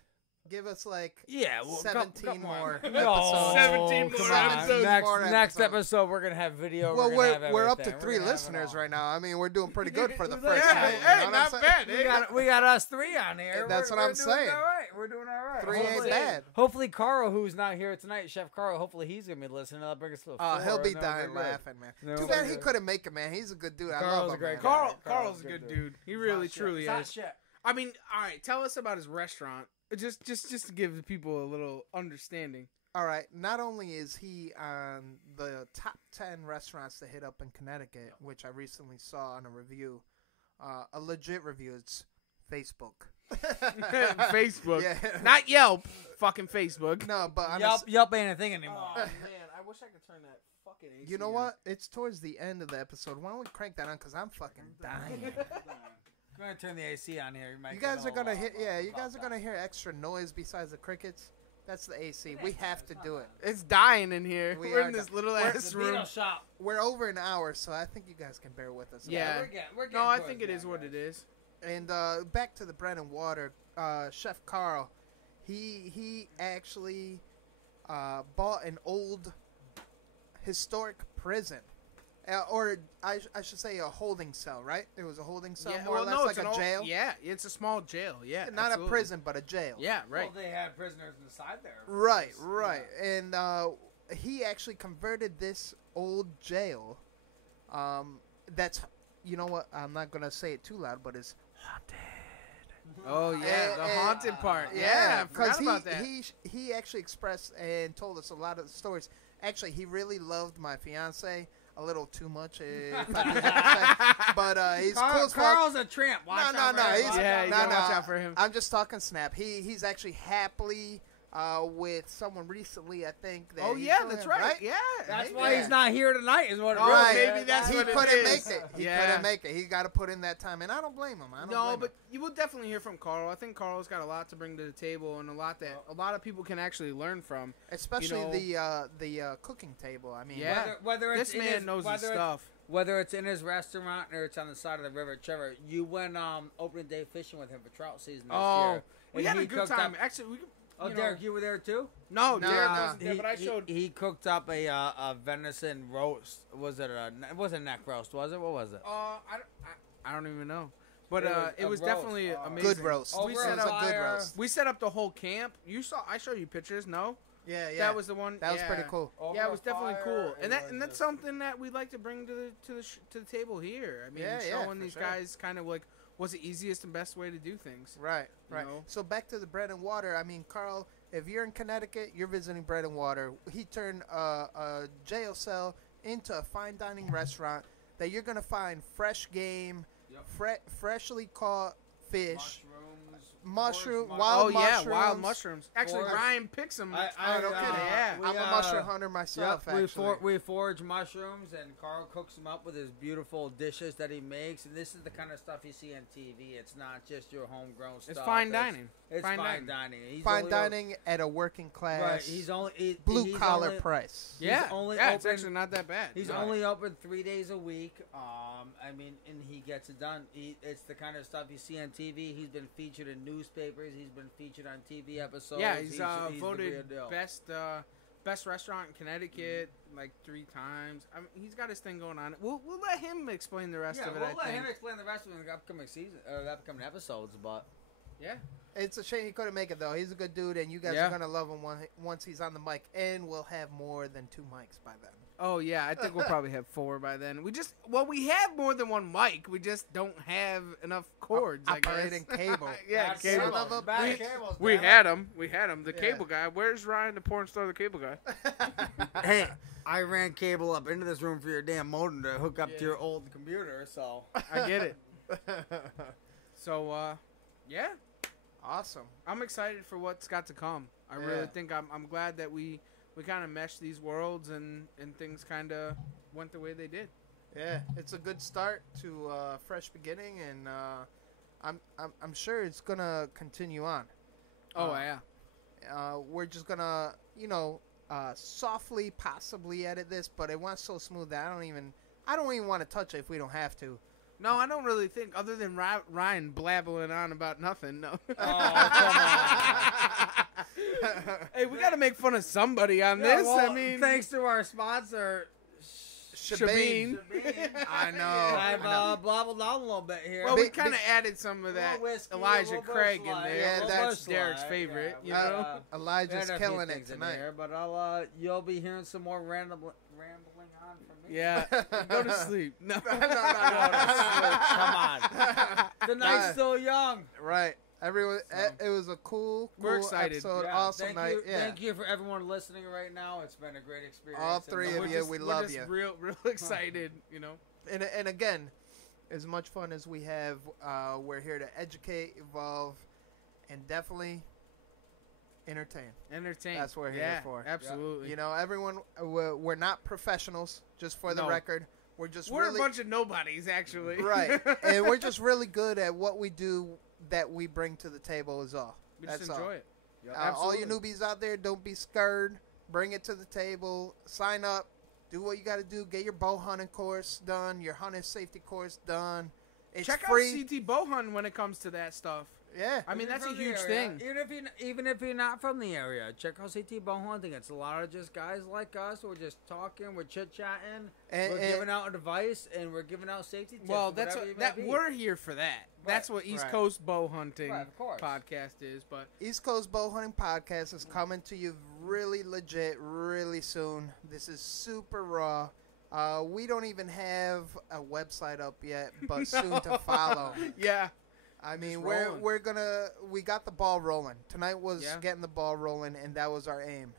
Give us 17 more episodes. 17 more episodes. Next episode, we're gonna have video. Well, we're up to 3 listeners right now. I mean, we're doing pretty good for the first. Hey, not bad. We got us 3 on here. That's what I'm saying. All right. We're doing all right. 3 ain't bad. Hopefully, Carl, who's not here tonight, Chef Carl. Hopefully, he's gonna be listening. That'll bring us to 4. He'll be dying laughing, man. Too bad he couldn't make it, man. He's a good dude. I love him. Carl's a good dude. He really, truly is. I mean, all right. Tell us about his restaurant. Just to give the people a little understanding. All right. Not only is he on the top 10 restaurants to hit up in Connecticut, which I recently saw on a review, a legit review. It's Facebook. Facebook. Yeah. Not Yelp. Fucking Facebook. No, but Yelp ain't a thing anymore. Oh, man. I wish I could turn that fucking AC You know what? It's towards the end of the episode. Why don't we crank that on? Because I'm fucking dying. I'm gonna turn the AC on here. You guys are gonna hear. Yeah, you guys are gonna hear extra noise besides the crickets. That's the AC. We have to do it. It's dying in here. We're in this little ass room. Shop. We're over an hour, so I think you guys can bear with us. Yeah. We're getting No, I think it is what it is. And back to the bread and water, Chef Carl, he actually bought an old historic prison. Or I should say a holding cell, right? It was a holding cell, more or less, like a jail. Yeah, it's a small jail. Yeah, not absolutely. a prison, but a jail. Yeah, right. Well, they had prisoners inside there. Right. And he actually converted this old jail. That's, you know what? I'm not gonna say it too loud, but it's haunted. Oh yeah, the haunted part. Yeah, I forgot about that. He actually expressed and told us a lot of the stories. Actually, he really loved my fiance. A little too much, if I do have to say. But he's cool as fuck. Carl's a tramp. No. You gotta watch out for him. I'm just talking snap. He's actually happily with someone recently, I think. That That's right. Yeah, that's why he's not here tonight. Is what? Maybe that's he what it couldn't is. make it. He couldn't make it. He got to put in that time, and I don't blame him. But you will definitely hear from Carl. I think Carl's got a lot to bring to the table, and a lot that a lot of people can actually learn from. Especially the cooking table. I mean, whether it's this man knows his stuff. Whether it's in his restaurant or it's on the side of the river, Trevor, you went opening day fishing with him for trout season this year. We had a good time. Actually, Derek, you were there too? No, Derek wasn't there, but I showed. He cooked up a venison roast. Was it it wasn't neck roast, was it? What was it? I don't even know. But it was roast. definitely amazing. Good roast. We set up the whole camp. I showed you pictures. No. Yeah. That was the one. That was pretty cool. Yeah, it was definitely cool, and that's something that we'd like to bring to the table here. I mean, showing these guys kind of like what's the easiest and best way to do things. Right. You know? So back to the bread and water. I mean, Carl, if you're in Connecticut, you're visiting Bread and Water. He turned a jail cell into a fine dining restaurant that you're gonna find fresh game, freshly caught fish. Wild mushrooms. Actually, Ryan picks them. I'm a mushroom hunter myself. We forage mushrooms, and Carl cooks them up with his beautiful dishes that he makes. And this is the kind of stuff you see on TV. It's not just your homegrown stuff. It's fine dining. It's fine dining. Fine dining at a working class. Right. He's blue collar price. Yeah. It's actually not that bad. He's only open 3 days a week. I mean, and he gets it done. It's the kind of stuff you see on TV. He's been featured in newspapers. He's been featured on TV episodes. Yeah, he's voted best restaurant in Connecticut like 3 times. I mean, he's got his thing going on. We'll let him explain the rest of it. We'll let him explain the rest of the upcoming season or the upcoming episodes. But yeah, it's a shame he couldn't make it though. He's a good dude, and you guys are gonna love him once he's on the mic. And we'll have more than 2 mics by then. Oh yeah, I think we'll probably have 4 by then. We have more than 1 mic. We just don't have enough cords. Operating cable. Cable. We had him. The cable guy. Where's Ryan, the porn star, the cable guy? Hey, I ran cable up into this room for your damn modem to hook up to your old computer. So I get it. So yeah, awesome. I'm excited for what's got to come. I really think I'm glad that we kind of meshed these worlds and things kind of went the way they did. Yeah, it's a good start to a fresh beginning, and I'm sure it's gonna continue on. We're just gonna softly possibly edit this, but it went so smooth that I don't even want to touch it if we don't have to. No, I don't really think, other than Ryan blabbling on about nothing. No. Oh, come on. Hey, we got to make fun of somebody on this. Well, I mean, thanks to our sponsor, Shabine. I know. I've blabbled on a little bit here. Well, we kind of added some of that whiskey, Elijah Craig in there. Yeah, that's Derek's favorite. You know, Elijah's killing it tonight. Here, but you'll be hearing some more rambling on from me. Yeah, go to sleep. No. Come on. The night's still young. Right. Everyone, it was a cool excited. episode. Awesome night. Thank you for everyone listening right now. It's been a great experience. All 3 of you, we love you. Real excited, you know. And again, as much fun as we have, we're here to educate, evolve, and definitely entertain. That's what we're here for. Absolutely. You know, everyone, we're not professionals, just for the record. We're a bunch of nobodies, actually. Right. And we're just really good at what we do that we bring to the table is all. We just enjoy it. Yep. All you newbies out there, don't be scared. Bring it to the table. Sign up. Do what you got to do. Get your bow hunting course done. Your hunting safety course done. It's Check free. out CT Bowhunting when it comes to that stuff. Yeah. I mean, Even that's a from the huge area. thing. Even if you're not from the area, check out CT Bowhunting. It's a lot of just guys like us. We're just talking, we're chit chatting, we're giving out advice, and we're giving out safety tips. Well, we're here for that. Right. That's what East Right. Coast Bowhunting Right, of course. podcast is. But East Coast Bowhunting Podcast is coming to you really legit, really soon. This is super raw. We don't even have a website up yet, but soon to follow. yeah, I mean, Just we're rolling. we got the ball rolling. Tonight was Yeah. getting the ball rolling, and that was our aim.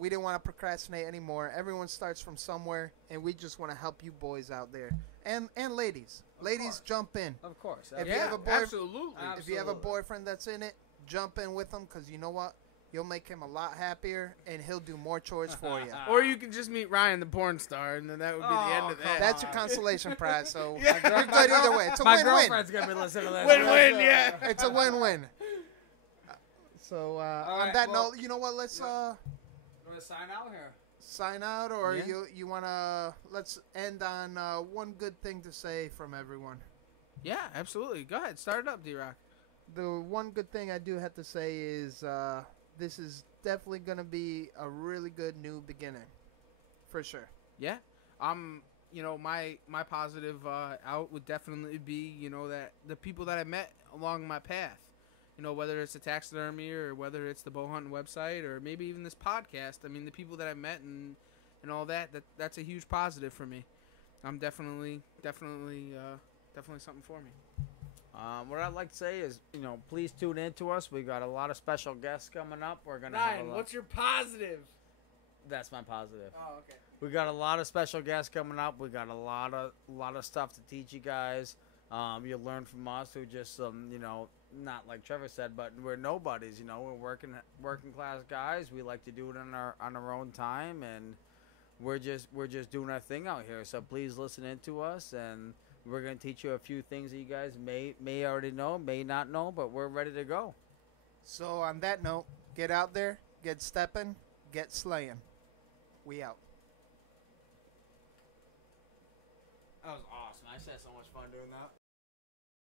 We didn't want to procrastinate anymore. Everyone starts from somewhere, and we just want to help you boys out there. And ladies. Ladies, course. jump in. Of course. If you yeah, have a boy- absolutely. If you have a Absolutely. boyfriend that's in it, jump in with him, because you know what? You'll make him a lot happier, and he'll do more chores for you. Or you can just meet Ryan, the porn star, and then that would be the end of Oh, that. That's your consolation prize, so Yeah. you're good either way. It's a My win-win. girlfriend's going to be listening to this. Win-win, yeah. It's a win-win. So on right, that well- note, you know what? Let's You want to sign out here? sign out, or Yeah. you wanna let's end on one good thing to say from everyone. Yeah, absolutely. Go ahead, start it up, D-Rock. The one good thing I do have to say is this is definitely gonna be a really good new beginning, for sure. Yeah, you know, my positive out would definitely be, you know, that the people that I met along my path, you know, whether it's the taxidermy or whether it's the bow hunting website or maybe even this podcast. I mean, the people that I met and all that's a huge positive for me. I'm definitely something for me. What I'd like to say is, you know, please tune in to us. We got a lot of special guests coming up. We're gonna have a Ryan, lot. what's your positive? That's my positive. Oh, okay. We got a lot of special guests coming up. We got a lot of stuff to teach you guys. You'll learn from us who just you know, not like Trevor said, but we're nobodies. You know, we're working class guys. We like to do it on our own time, and we're just doing our thing out here. So please listen in to us, and we're gonna teach you a few things that you guys may already know, may not know, but we're ready to go. So on that note, get out there, get stepping, get slaying. We out. That was awesome. I just had so much fun doing that.